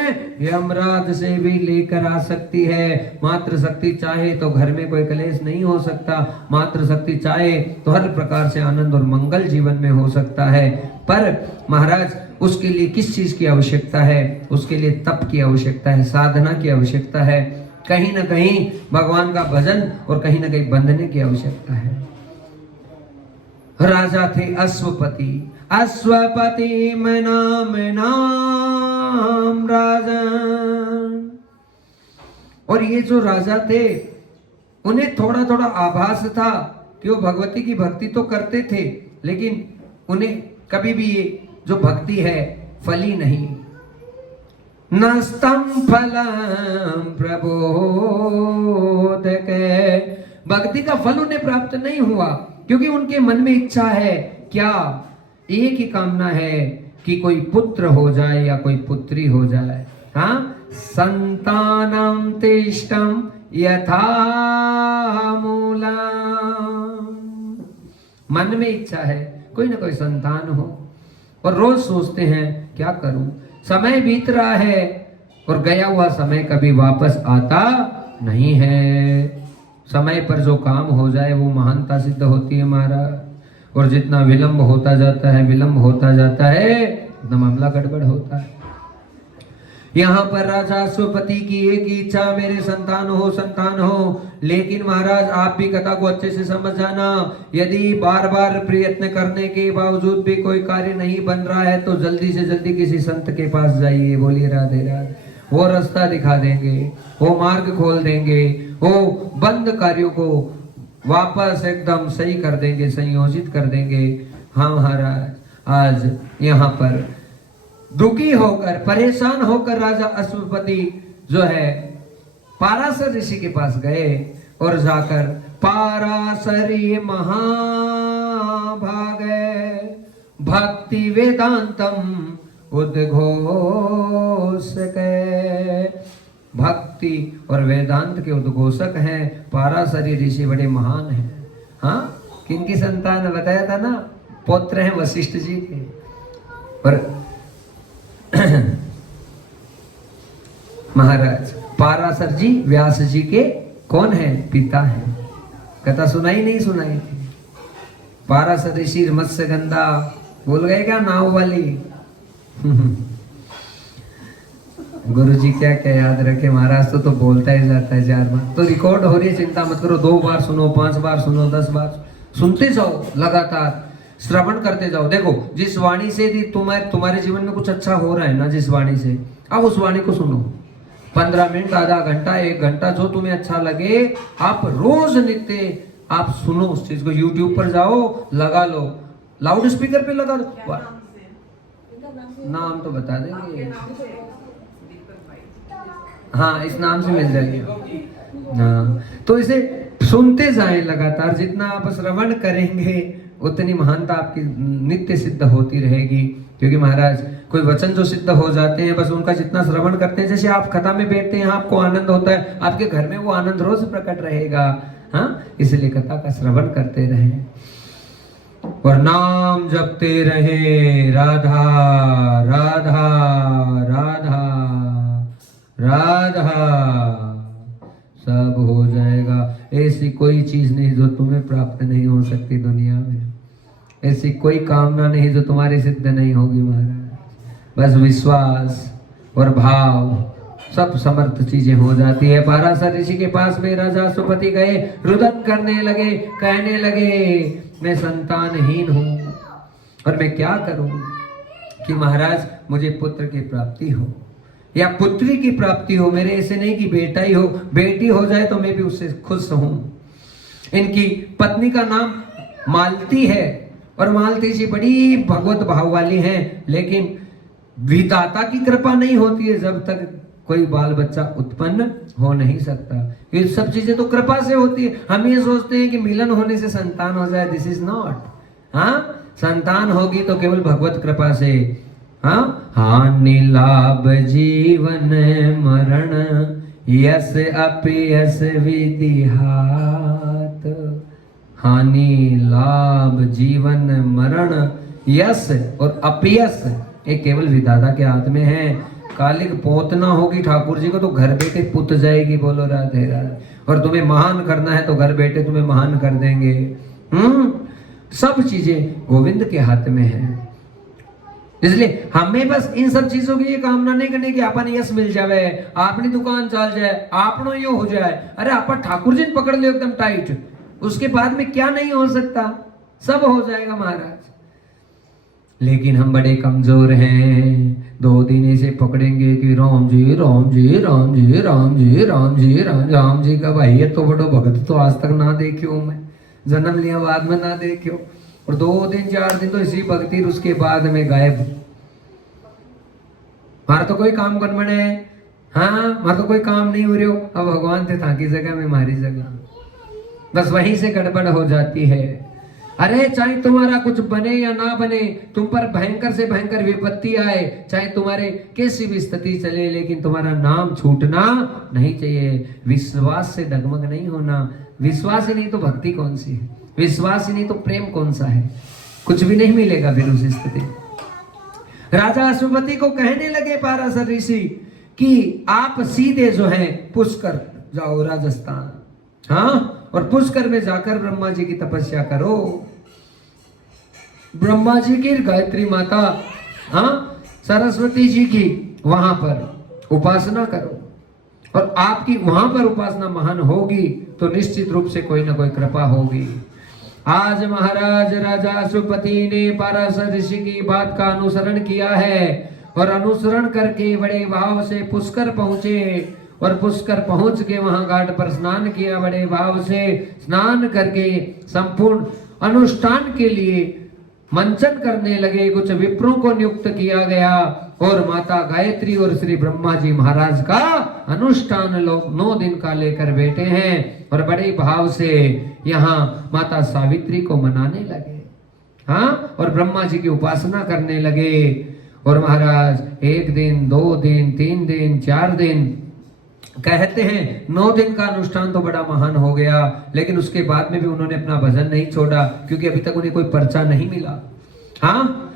यमराज से भी लेकर आ सकती है। मात्र शक्ति चाहे तो घर में कोई कलेश नहीं हो सकता। मात्र शक्ति चाहे तो हर प्रकार से आनंद और मंगल जीवन में हो सकता है। पर महाराज, उसके लिए किस चीज की आवश्यकता है? उसके लिए तप की आवश्यकता है, साधना की आवश्यकता है, कहीं ना कहीं भगवान का भजन और कहीं ना कहीं बंधने की आवश्यकता है। राजा थे अश्वपति, अश्वपति में नाम राजन। और ये जो राजा थे उन्हें थोड़ा थोड़ा आभास था कि वो भगवती की भक्ति तो करते थे, लेकिन उन्हें कभी भी ये जो भक्ति है फली नहीं। नस्तम फलम प्रबोधके, भक्ति का फल उन्हें प्राप्त नहीं हुआ, क्योंकि उनके मन में इच्छा है क्या? एक ही कामना है कि कोई पुत्र हो जाए या कोई पुत्री हो जाए। हाँ, संतानम तिष्ठम यथा मूलम। मन में इच्छा है कोई ना कोई संतान हो, और रोज सोचते हैं क्या करूं। समय बीत रहा है और गया हुआ समय कभी वापस आता नहीं है। समय पर जो काम हो जाए वो महानता सिद्ध होती है महाराज, और जितना विलंब होता जाता है, विलंब होता जाता है, उतना मामला गड़बड़ होता है। यहाँ पर राजा अश्वपति की एक ही इच्छा, मेरे संतान हो, संतान हो। लेकिन महाराज, आप भी कथा को अच्छे से समझ जाना। यदि बार बार प्रयत्न करने के बावजूद भी कोई कार्य नहीं बन रहा है तो जल्दी से जल्दी किसी संत के पास जाइए। बोलिए राधे राधे। वो रास्ता दिखा देंगे, वो मार्ग खोल देंगे, वो बंद कार्यों को वापस एकदम सही कर देंगे, संयोजित कर देंगे। हाँ महाराज, आज यहाँ पर दुखी होकर, परेशान होकर राजा अश्वपति जो है पाराशर ऋषि के पास गए और जाकर पाराशरी महाभागे भक्ति वेदांतम उद्घोषक। भक्ति और वेदांत के उद्घोषक हैं पाराशरी ऋषि, बड़े महान हैं। हाँ, किनकी संतान बताया था ना? पुत्र हैं वशिष्ठ जी के। पर महाराज पाराशर जी व्यास जी के कौन है? पिता हैं। कथा सुनाई नहीं सुनाई थी? पाराशर ऋषि मत्स्य गंधा बोल गए क्या? नाव वाली। गुरु जी क्या क्या याद रखे महाराज, तो बोलता ही जाता है 4 बार। तो रिकॉर्ड हो रही है, चिंता मत करो। 2 बार सुनो, 5 बार सुनो, 10 बार सुनते जाओ, लगातार श्रवण करते जाओ। देखो, जिस वाणी से तुम्हारे जीवन में कुछ अच्छा हो रहा है ना, जिस वाणी से, अब उस वाणी को सुनो। 15 मिनट, आधा घंटा, 1 घंटा, जो तुम्हें अच्छा लगे, आप रोज नित्य आप सुनो उस चीज को। यूट्यूब पर जाओ, लगा लो, लाउड स्पीकर पे लगा दो। नाम तो बता देंगे। हाँ, इस नाम से मिल जाएगी। हाँ, तो इसे सुनते जाएं लगातार, जितना आप श्रवण करेंगे उतनी महानता आपकी नित्य सिद्ध होती रहेगी। क्योंकि महाराज कोई वचन जो सिद्ध हो जाते हैं, बस उनका जितना श्रवण करते हैं, जैसे आप कथा में बैठते हैं आपको आनंद होता है, आपके घर में वो आनंद रोज प्रकट रहेगा। हाँ, इसलिए कथा का श्रवण करते रहें और नाम जपते रहे, राधा राधा राधा राधा, सब हो जाएगा। ऐसी कोई चीज नहीं जो तुम्हें प्राप्त नहीं हो सकती दुनिया में, ऐसी कोई कामना नहीं जो तुम्हारी सिद्ध नहीं होगी महाराज। बस विश्वास और भाव, सब समर्थ चीजें हो जाती है। पाराशर ऋषि के पास में राजा अश्वपति गए, रुदन करने लगे, कहने लगे मैं संतानहीन हूं और मैं क्या करूं कि महाराज मुझे पुत्र की प्राप्ति हो या पुत्री की प्राप्ति हो। मेरे ऐसे नहीं कि बेटा ही हो, बेटी हो जाए तो मैं भी उससे खुश हूं। इनकी पत्नी का नाम मालती है और मालती जी बड़ी भगवत भाव वाली हैं, लेकिन विधाता की कृपा नहीं होती है जब तक कोई बाल बच्चा उत्पन्न हो नहीं सकता। ये सब चीजें तो कृपा से होती है। हम ये सोचते हैं कि मिलन होने से संतान हो जाए, दिस इज नॉट। हाँ, संतान होगी तो केवल भगवत कृपा से। हाँ, हानि लाभ जीवन मरण, यस अपयस विधिहात। हानि लाभ जीवन मरण, यस और अपयस ये केवल विधाता के हाथ में है। कालिक पोतना होगी ठाकुर जी को तो घर बैठे पुत जाएगी, बोलो राधे राधे। और तुम्हें महान करना है तो घर बैठे तुम्हें महान कर देंगे। सब चीजें गोविंद के हाथ में है। इसलिए हमें बस इन सब चीजों की ये कामना नहीं करनी कि अपन यश मिल जावे, अपनी दुकान चल जाए, आपनो यो हो जाए। अरे अपन ठाकुर जी पकड़ लो एकदम टाइट, उसके बाद में क्या नहीं हो सकता, सब हो जाएगा महाराज। लेकिन हम बड़े कमजोर हैं। 2 दिन ऐसे पकड़ेंगे कि राम जी राम जी राम जी राम जी राम जी राम जी का भाई है तो बड़ो भगत तो आज तक ना देखियो, मैं जन्म लिया बाद में ना देखियो। और 2 दिन 4 दिन तो इसी भक्ति, उसके बाद में गायब। हमारा तो कोई काम कर बने, हाँ हमारा तो कोई काम नहीं हो रही हो। अब भगवान थे थाकी जगह में हमारी जगह, बस वहीं से गड़बड़ हो जाती है। अरे चाहे तुम्हारा कुछ बने या ना बने, तुम पर भयंकर से भयंकर विपत्ति आए, चाहे तुम्हारे कैसी भी स्थिति चले, लेकिन तुम्हारा नाम छूटना नहीं चाहिए। विश्वास से डगमग नहीं होना। विश्वास ही नहीं तो भक्ति कौन सी है, विश्वास ही नहीं तो प्रेम कौन सा है, कुछ भी नहीं मिलेगा फिर उस स्थिति। राजा अश्वपति को कहने लगे पाराशर ऋषि कि आप सीधे जो है पुष्कर जाओ, राजस्थान, हाँ, और पुष्कर में जाकर ब्रह्मा जी की तपस्या करो। ब्रह्मा जी की गायत्री माता, हाँ, सरस्वती जी की वहां पर उपासना करो, और आपकी वहां पर उपासना महान होगी तो निश्चित रूप से कोई ना कोई कृपा होगी। आज महाराज राजा अश्वपति ने पाराशर ऋषि की बात का अनुसरण किया है और अनुसरण करके बड़े भाव से पुष्कर पहुंचे, और पुष्कर पहुंच के वहां घाट पर स्नान किया। बड़े भाव से स्नान करके संपूर्ण अनुष्ठान के लिए मंचन करने लगे। कुछ विप्रों को नियुक्त किया गया और माता गायत्री और श्री ब्रह्मा जी महाराज का अनुष्ठान लोग 9 दिन का लेकर बैठे हैं और बड़े भाव से यहाँ माता सावित्री को मनाने लगे, हाँ, और ब्रह्मा जी की उपासना करने लगे। और महाराज 1 दिन 2 दिन 3 दिन 4 दिन कहते हैं, 9 दिन का अनुष्ठान तो बड़ा महान हो गया, लेकिन उसके बाद में भी उन्होंने अपना भजन नहीं छोड़ा, क्योंकि अभी तक उन्हें कोई पर्चा नहीं मिला। हाँ,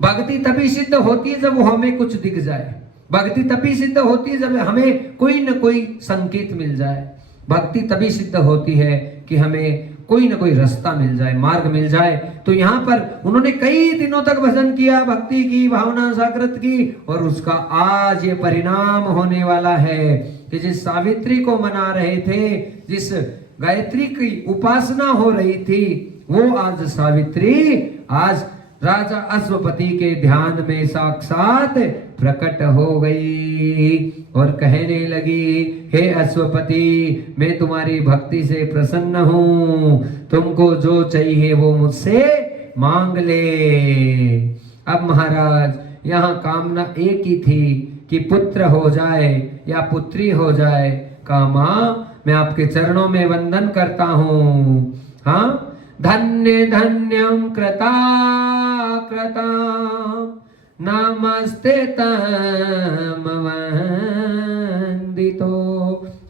भक्ति तभी सिद्ध होती है जब वो हमें कुछ दिख जाए। भक्ति तभी सिद्ध होती है जब हमें कोई न कोई संकेत मिल जाए। भक्ति तभी सिद्ध होती है कि हमें कोई ना कोई रास्ता मिल जाए, मार्ग मिल जाए। तो यहाँ पर उन्होंने कई दिनों तक भजन किया, भक्ति की, भावना जागृत की, और उसका आज ये परिणाम होने वाला है कि जिस सावित्री को मना रहे थे, जिस गायत्री की उपासना हो रही थी, वो आज सावित्री आज राजा अश्वपति के ध्यान में साक्षात प्रकट हो गई और कहने लगी, हे अश्वपति, मैं तुम्हारी भक्ति से प्रसन्न हूं, तुमको जो चाहिए वो मुझसे मांग ले। अब महाराज यहाँ कामना एक ही थी कि पुत्र हो जाए या पुत्री हो जाए। कामा मैं आपके चरणों में वंदन करता हूँ। हाँ, धन्य धन्यम कृता कृता नमस्ते तम वंदितो।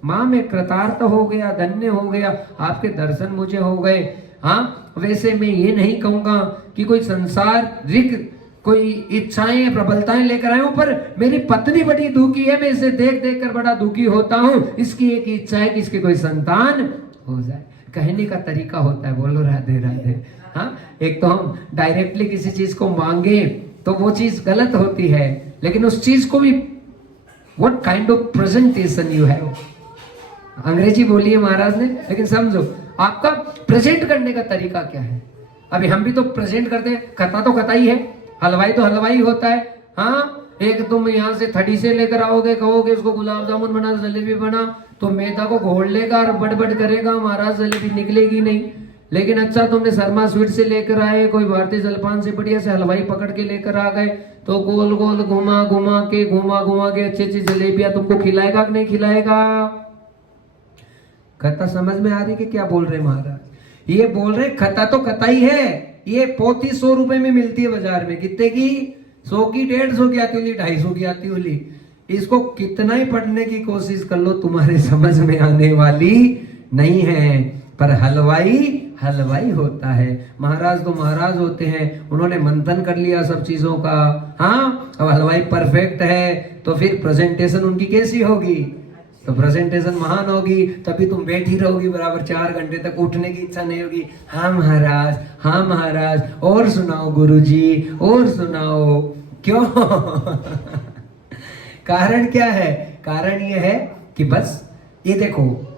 माँ मैं कृतार्थ हो गया, धन्य हो गया, आपके दर्शन मुझे हो गए। हाँ, वैसे मैं ये नहीं कहूंगा कि कोई संसारिक कोई इच्छाएं प्रबलताएं लेकर आया हूं, पर मेरी पत्नी बड़ी दुखी है, मैं इसे देख देख कर बड़ा दुखी होता हूं। इसकी एक इच्छा है कि इसके कोई संतान हो जाए। कहने का तरीका होता है, बोलो राधे राधे। हाँ, एक तो हम डायरेक्टली किसी चीज को मांगे तो वो चीज गलत होती है, लेकिन उस चीज को भी what kind of presentation you have, अंग्रेजी बोली है महाराज ने, लेकिन समझो आपका प्रेजेंट करने का तरीका क्या है। अभी हम भी तो प्रेजेंट करते हैं, कथा तो कथा ही है, हलवाई तो हलवाई होता है। हाँ, एक तुम यहाँ से थड़ी से लेकर आओगे, कहोगे उसको गुलाब जामुन बना, जलेबी बना, तो मैदा को घोल लेगा और बड़बड़ करेगा, महाराज जलेबी निकलेगी नहीं। लेकिन अच्छा तुमने शर्मा स्वीट से लेकर आए, कोई भारतीय जलपान से बढ़िया से हलवाई पकड़ के लेकर आ गए, तो गोल गोल घुमा घुमा के अच्छी अच्छी जलेबियां तुमको खिलाएगा कि नहीं खिलाएगा। कथा समझ में आ रही कि क्या बोल रहे महाराज? ये बोल रहे कथा तो कथा ही है। ये पोथी 100 रुपए में मिलती है बाजार में, कितने की? 100 की, 150 की आती होगी, 250 की आती होगी। इसको कितना ही पढ़ने की कोशिश कर लो, तुम्हारे समझ में आने वाली नहीं है। पर हलवाई हलवाई होता है, महाराज तो महाराज होते हैं, उन्होंने मंथन कर लिया सब चीजों का। हाँ, अब हलवाई परफेक्ट है तो फिर प्रेजेंटेशन उनकी कैसी होगी? तो प्रेजेंटेशन महान होगी। तभी तुम बैठी रहोगी बराबर 4 घंटे तक, उठने की इच्छा नहीं होगी। हाँ महाराज, हाँ महाराज, और सुनाओ गुरुजी, और सुनाओ। क्यों? कारण क्या है? कारण ये है कि बस ये देखो,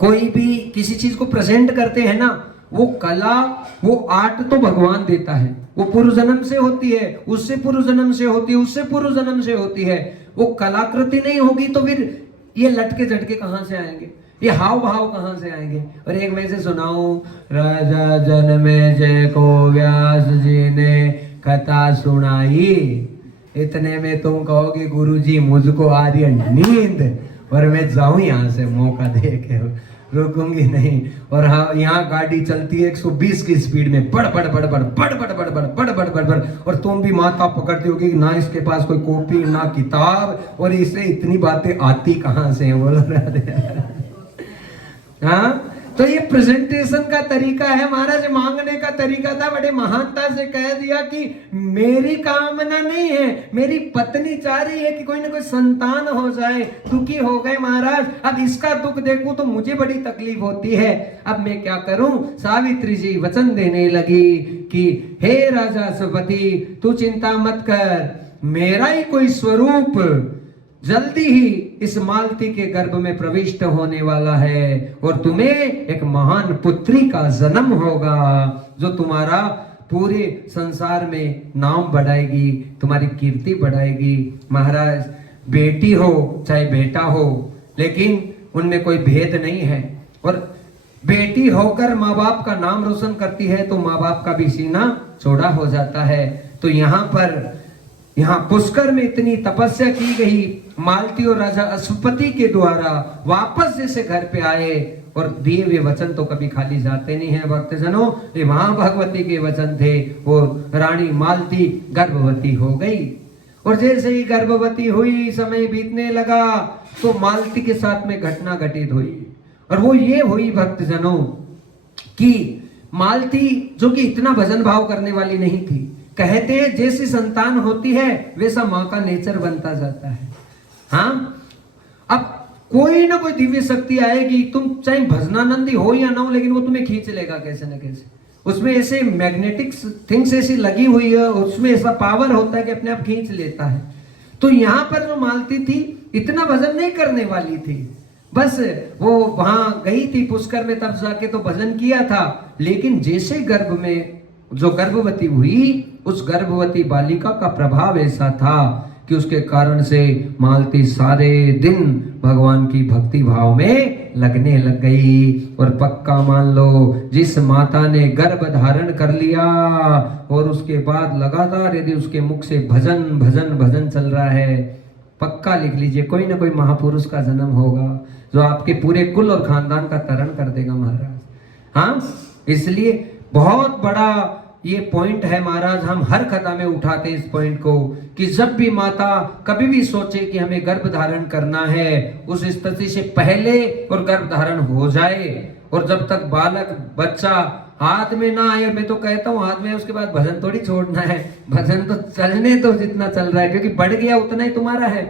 कोई भी किसी चीज को प्रेजेंट करते हैं ना, वो कला, वो आर्ट तो भगवान देता है, वो पूर्व जन्म से होती है, उससे पूर्व जन्म से होती है, उससे पूर्व जन्म से होती है। वो कलाकृति नहीं होगी तो फिर ये लटके झटके कहां से आएंगे, ये हाव भाव कहां से आएंगे? और एक मैं से सुनाऊं, राजा जन्मेजय को व्यास जी ने कथा सुनाई, इतने में तुम कहोगे गुरुजी मुझको आ रही है नींद और मैं जाऊं यहां से, मौका दे के रुकूंगी नहीं। और हाँ, यहाँ गाड़ी चलती है 120 की स्पीड में, बड़ बड़ बड़ बड़ बड़ बड़ बड़ बड़ बड़ बड़ बड़ बड़, और तुम भी माथा पकड़ती होगी कि ना इसके पास कोई कॉपी ना किताब, और इसे इतनी बातें आती कहाँ से हैं, बोलो राधे। हाँ, तो ये प्रेजेंटेशन का तरीका है महाराज, मांगने का तरीका था। बड़े महानता से कह दिया कि मेरी कामना नहीं है, मेरी पत्नी चाह रही है कि कोई ना कोई संतान हो जाए। दुखी हो गए महाराज, अब इसका दुख देखूं तो मुझे बड़ी तकलीफ होती है, अब मैं क्या करूं? सावित्री जी वचन देने लगी कि हे राजा सुपति, तू चिंता मत कर, मेरा ही कोई स्वरूप जल्दी ही इस मालती के गर्भ में प्रविष्ट होने वाला है, और तुम्हें एक महान पुत्री का जन्म होगा जो तुम्हारा पूरे संसार में नाम बढ़ाएगी, तुम्हारी कीर्ति बढ़ाएगी। महाराज, बेटी हो चाहे बेटा हो, लेकिन उनमें कोई भेद नहीं है, और बेटी होकर माँ बाप का नाम रोशन करती है तो माँ बाप का भी सीना चौड़ा हो जाता है। तो यहाँ पुष्कर में इतनी तपस्या की गई, मालती और राजा अश्वपति के द्वारा वापस जैसे घर पे आए, और दिए हुए वचन तो कभी खाली जाते नहीं है भक्तजनों, ये मां भगवती के वचन थे। और रानी मालती गर्भवती हो गई, और जैसे ही गर्भवती हुई, समय बीतने लगा, तो मालती के साथ में घटना घटित हुई, और वो ये हुई भक्तजनों कि मालती जो कि इतना भजन भाव करने वाली नहीं थी, कहते हैं जैसी संतान होती है वैसा माँ का नेचर बनता जाता है। हाँ, अब कोई ना कोई दिव्य शक्ति आएगी, तुम चाहे भजनानंदी हो या ना हो, लेकिन वो तुम्हें खींच लेगा कैसे न कैसे। उसमें ऐसे मैग्नेटिक थिंग्स ऐसी लगी हुई है, उसमें ऐसा पावर होता है कि अपने आप खींच लेता है। तो यहाँ पर जो मालती थी, इतना भजन नहीं करने वाली थी, बस वो वहां गई थी पुष्कर में, तब जाके तो भजन किया था। लेकिन जैसे गर्भ में जो गर्भवती हुई, उस गर्भवती बालिका का प्रभाव ऐसा था कि उसके कारण से मालती सारे दिन भगवान की भक्ति भाव में लगने लग गई। और पक्का मान लो, जिस माता ने गर्भ धारण कर लिया और उसके बाद लगातार यदि उसके मुख से भजन भजन भजन चल रहा है, पक्का लिख लीजिए, कोई ना कोई महापुरुष का जन्म होगा जो आपके पूरे कुल और खानदान का तरण कर देगा महाराज। हाँ, इसलिए बहुत बड़ा ये पॉइंट है महाराज, हम हर कथा में उठाते हैं इस पॉइंट को कि जब भी माता कभी भी सोचे कि हमें गर्भ धारण करना है, उस स्थिति से पहले और गर्भ धारण हो जाए, और जब तक बालक बच्चा हाथ में ना आए, मैं तो कहता हूँ हाथ में, उसके बाद भजन थोड़ी छोड़ना है, भजन तो चलने तो जितना चल रहा है, क्योंकि बढ़ गया उतना ही तुम्हारा है।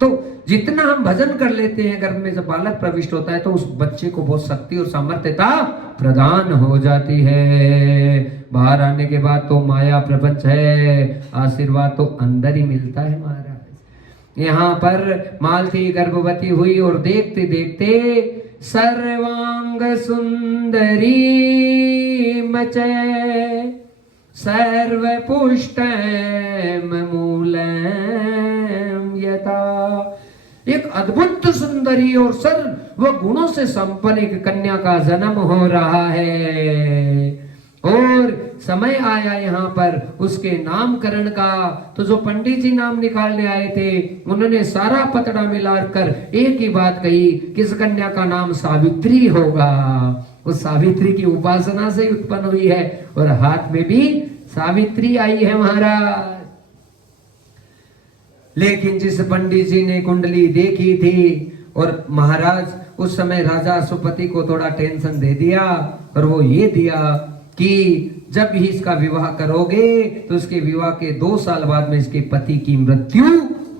तो जितना हम भजन कर लेते हैं, गर्भ में जब बालक प्रविष्ट होता है तो उस बच्चे को बहुत शक्ति और सामर्थ्यता प्रदान हो जाती है। बाहर आने के बाद तो माया प्रपंच है, आशीर्वाद तो अंदर ही मिलता है महाराज। यहाँ पर मालती गर्भवती हुई और देखते देखते सर्वांग सुंदरी मचे सर्व पुष्टम मूलम यथा। एक अद्भुत सुंदरी और सर्व गुणों से संपन्न एक कन्या का जन्म हो रहा है, और समय आया यहाँ पर उसके नामकरण का। तो जो पंडित जी नाम निकालने आए थे, उन्होंने सारा पतड़ा मिलाकर एक ही बात कही कि इस कन्या का नाम सावित्री होगा। उस सावित्री की उपासना से उत्पन्न हुई है, और हाथ में भी सावित्री आई है महाराज। लेकिन जिस पंडित जी ने कुंडली देखी थी, और महाराज उस समय राजा अश्वपति को थोड़ा टेंशन दे दिया, और वो ये दिया कि जब ही इसका विवाह करोगे तो इसके विवाह के 2 साल बाद में इसके पति की मृत्यु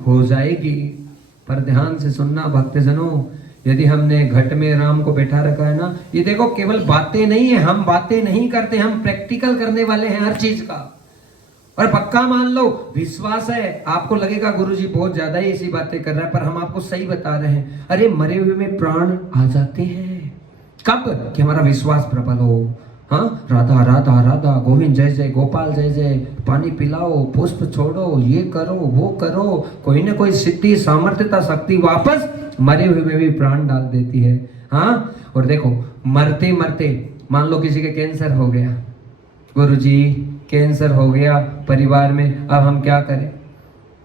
हो जाएगी। पर ध्यान से सुनना भक्तजनों, यदि हमने घट में राम को बैठा रखा है ना, ये देखो केवल बातें नहीं है, हम बातें नहीं करते, हम प्रैक्टिकल करने वाले हैं हर चीज का। और पक्का मान लो, विश्वास है, आपको लगेगा गुरुजी बहुत ज्यादा ही ऐसी बातें कर रहा है, पर हम आपको सही बता रहे हैं। अरे मरे हुए में प्राण आ जाते हैं, कब? कि हमारा विश्वास प्रबल हो। हाँ, राधा राधा राधा, गोविंद जय जय, गोपाल जय जय, पानी पिलाओ, पुष्प छोड़ो, ये करो वो करो, कोई ना कोई सिद्धि सामर्थ्यता शक्ति वापस मरे हुए में भी प्राण डाल देती है। हाँ, और देखो मरते मरते मान लो किसी के कैंसर हो गया, गुरुजी कैंसर हो गया परिवार में, अब हम क्या करें?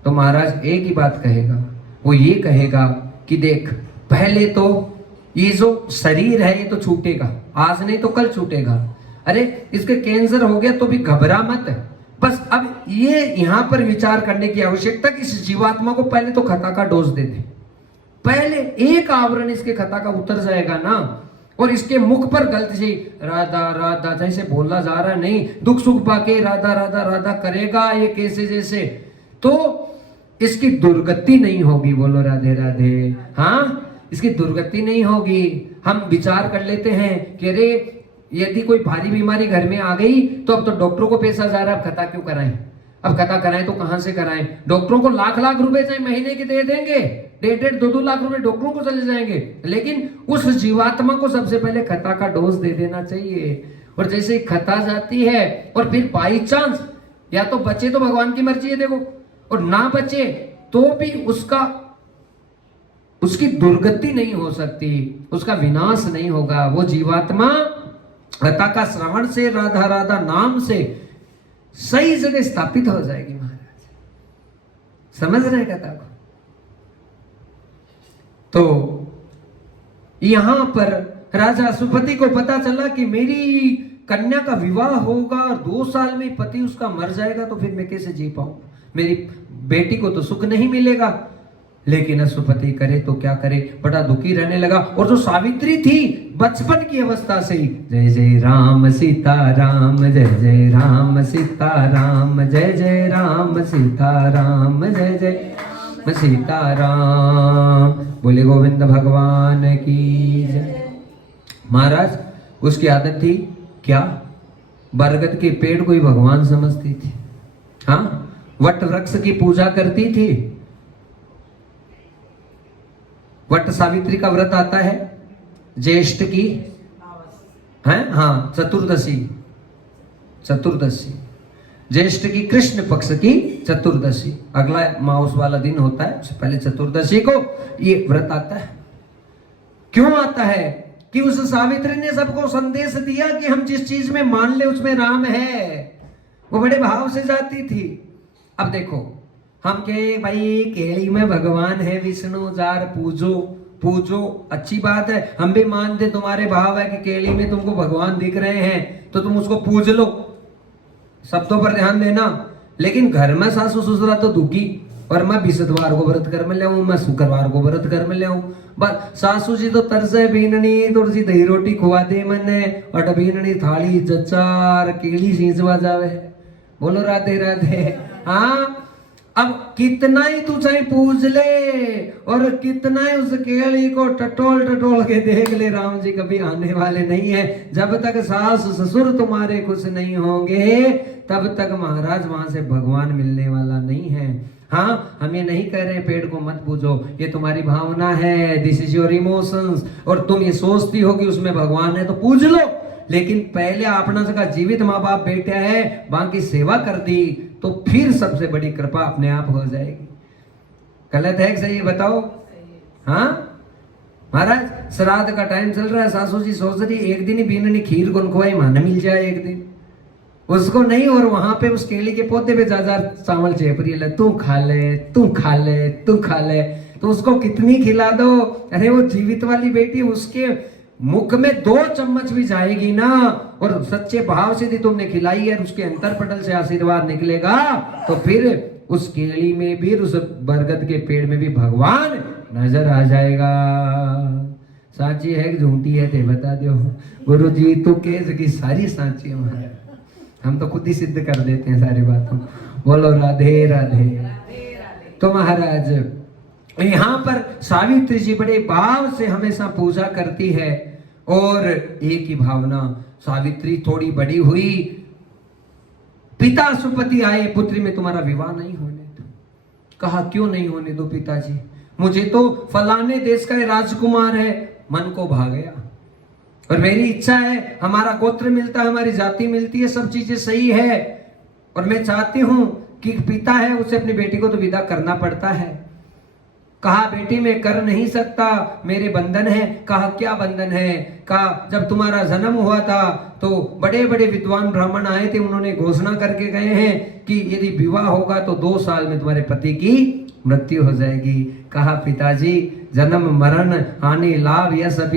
तो महाराज एक ही बात कहेगा, वो ये कहेगा कि देख, पहले तो ये जो शरीर है ये तो छूटेगा, आज नहीं तो कल छूटेगा। अरे इसके कैंसर हो गया तो भी घबरा मत, बस अब ये यहाँ पर विचार करने की आवश्यकता कि इस जीवात्मा को पहले तो खता का डोज दे दे। पहले एक आवरण इसके खता का उतर जाएगा ना, और इसके मुख पर गलती से राधा राधा जैसे बोला जा रहा, नहीं दुख सुख पाके राधा राधा राधा करेगा ये कैसे जैसे, तो इसकी दुर्गति नहीं होगी। बोलो राधे राधे। हाँ, इसकी दुर्गति नहीं होगी। हम विचार कर लेते हैं कि अरे यदि कोई भारी बीमारी घर में आ गई तो अब तो डॉक्टरों को पैसा जा रहा है, अब खता क्यों कराएं? अब खता कराएं तो कहां से कराएं? डॉक्टरों को लाख लाख रुपए चाहे महीने के दे देंगे, 1.5 2 लाख रुपए डॉक्टरों को चले जाएंगे, लेकिन उस जीवात्मा को सबसे पहले खता का डोज दे देना चाहिए। और जैसे खता जाती है और फिर बाई चांस या तो बचे तो भगवान की मर्जी है देखो, और ना बचे तो भी उसकी दुर्गति नहीं हो सकती, उसका विनाश नहीं होगा। वो जीवात्मा कथा का श्रवण से, राधा राधा नाम से सही जगह स्थापित हो जाएगी महाराज। समझ रहे कथा को? तो यहां पर राजा अश्वपति को पता चला कि मेरी कन्या का विवाह होगा और 2 साल में पति उसका मर जाएगा, तो फिर मैं कैसे जी पाऊं? मेरी बेटी को तो सुख नहीं मिलेगा। लेकिन अश्वपति करे तो क्या करे, बड़ा दुखी रहने लगा। और जो सावित्री थी बचपन की अवस्था से ही जय जय राम सीता राम, जय जय राम सीता राम, जय जय राम सीता राम, जय जय सीता राम, बोले गोविंद भगवान की जय। महाराज उसकी आदत थी क्या? बरगद के पेड़ को ही भगवान समझती थी। हाँ, वट वृक्ष की पूजा करती थी। वट सावित्री का व्रत आता है ज्येष्ठ की है, हाँ चतुर्दशी, ज्येष्ठ की कृष्ण पक्ष की चतुर्दशी, अगला माउस वाला दिन होता है, उससे पहले चतुर्दशी को ये व्रत आता है। क्यों आता है? कि उस सावित्री ने सबको संदेश दिया कि हम जिस चीज में मान ले उसमें राम है। वो बड़े भाव से जाती थी। अब देखो हम कहे भाई केली में भगवान है विष्णु, जार पूजो पूजो, अच्छी बात है, हम भी मानते तुम्हारे भाव है कि केली में तुमको भगवान दिख रहे हैं तो तुम उसको पूज लो, शब्दों पर ध्यान देना। लेकिन घर में सासू ससुरा तो दुखी, और मैं बिसतवार को व्रत कर में ले आऊं, मैं शुक्रवार को व्रत कर में ले आऊं, बस सासू जी तो तरसे बीननी थोड़ी सी दही रोटी खुआ दे मैंने, और बीननी थाली जचार केली सींचवा जावे। बोलो राधे राधे। हाँ, अब कितना ही तू चाहे पूज ले और कितना ही उस केली को टटोल टटोल के देख ले, राम जी कभी आने वाले नहीं है। जब तक सास ससुर तुम्हारे खुश नहीं होंगे तब तक महाराज वहां से भगवान मिलने वाला नहीं है। हाँ, हम ये नहीं कह रहे पेड़ को मत पूजो, ये तुम्हारी भावना है, दिस इज योर इमोशंस, और तुम ये सोचती हो कि उसमें भगवान है तो पूज लो। लेकिन पहले अपना जगह जीवित माँ बाप बेटे है, बाकी सेवा कर दी तो फिर सबसे बड़ी कृपा अपने आप हो जाएगी। गलत है कि सही है बताओ? हाँ महाराज, श्राद्ध का टाइम चल रहा है, सासू जी सोच रही एक दिन ही बीननी खीर को खुआई मान मिल जाए एक दिन, उसको नहीं, और वहां पे उस केले के पौधे पे जा चावल चेप रही है, तू खा ले तू खा ले तू खा ले, तो उसको कितनी खिला दो। अरे वो जीवित वाली बेटी, उसके मुख में 2 चम्मच भी जाएगी ना, और सच्चे भाव से यदि तुमने खिलाई है, उसके अंतर पटल से आशीर्वाद निकलेगा, तो फिर उस केली में भी, उस बरगद के पेड़ में भी भगवान नजर आ जाएगा। साची है कि झूठी है ते बता दो गुरु जी, तू केस की सारी साची है, हम तो खुद ही सिद्ध कर देते हैं सारी बातों। बोलो राधे राधे। तो महाराज यहाँ पर सावित्री जी बड़े भाव से हमेशा पूजा करती है, और एक ही भावना, सावित्री थोड़ी बड़ी हुई, पिता सुपति आए, पुत्री में तुम्हारा विवाह नहीं होने दो। कहा क्यों नहीं होने दो पिताजी, मुझे तो फलाने देश का राजकुमार है, मन को भा गया, और मेरी इच्छा है, हमारा गोत्र मिलता है, हमारी जाति मिलती है, सब चीजें सही है, और मैं चाहती हूं कि पिता है उसे अपनी बेटी को तो विदा करना पड़ता है। कहा बेटी मैं कर नहीं सकता, मेरे बंधन है। कहा क्या बंधन है? कहा जब तुम्हारा जन्म हुआ था तो बड़े बड़े विद्वान ब्राह्मण आए थे, उन्होंने घोषणा करके गए हैं कि यदि विवाह होगा तो 2 साल में तुम्हारे पति की मृत्यु हो जाएगी। कहा पिताजी, जन्म मरण हानि लाभ यह सब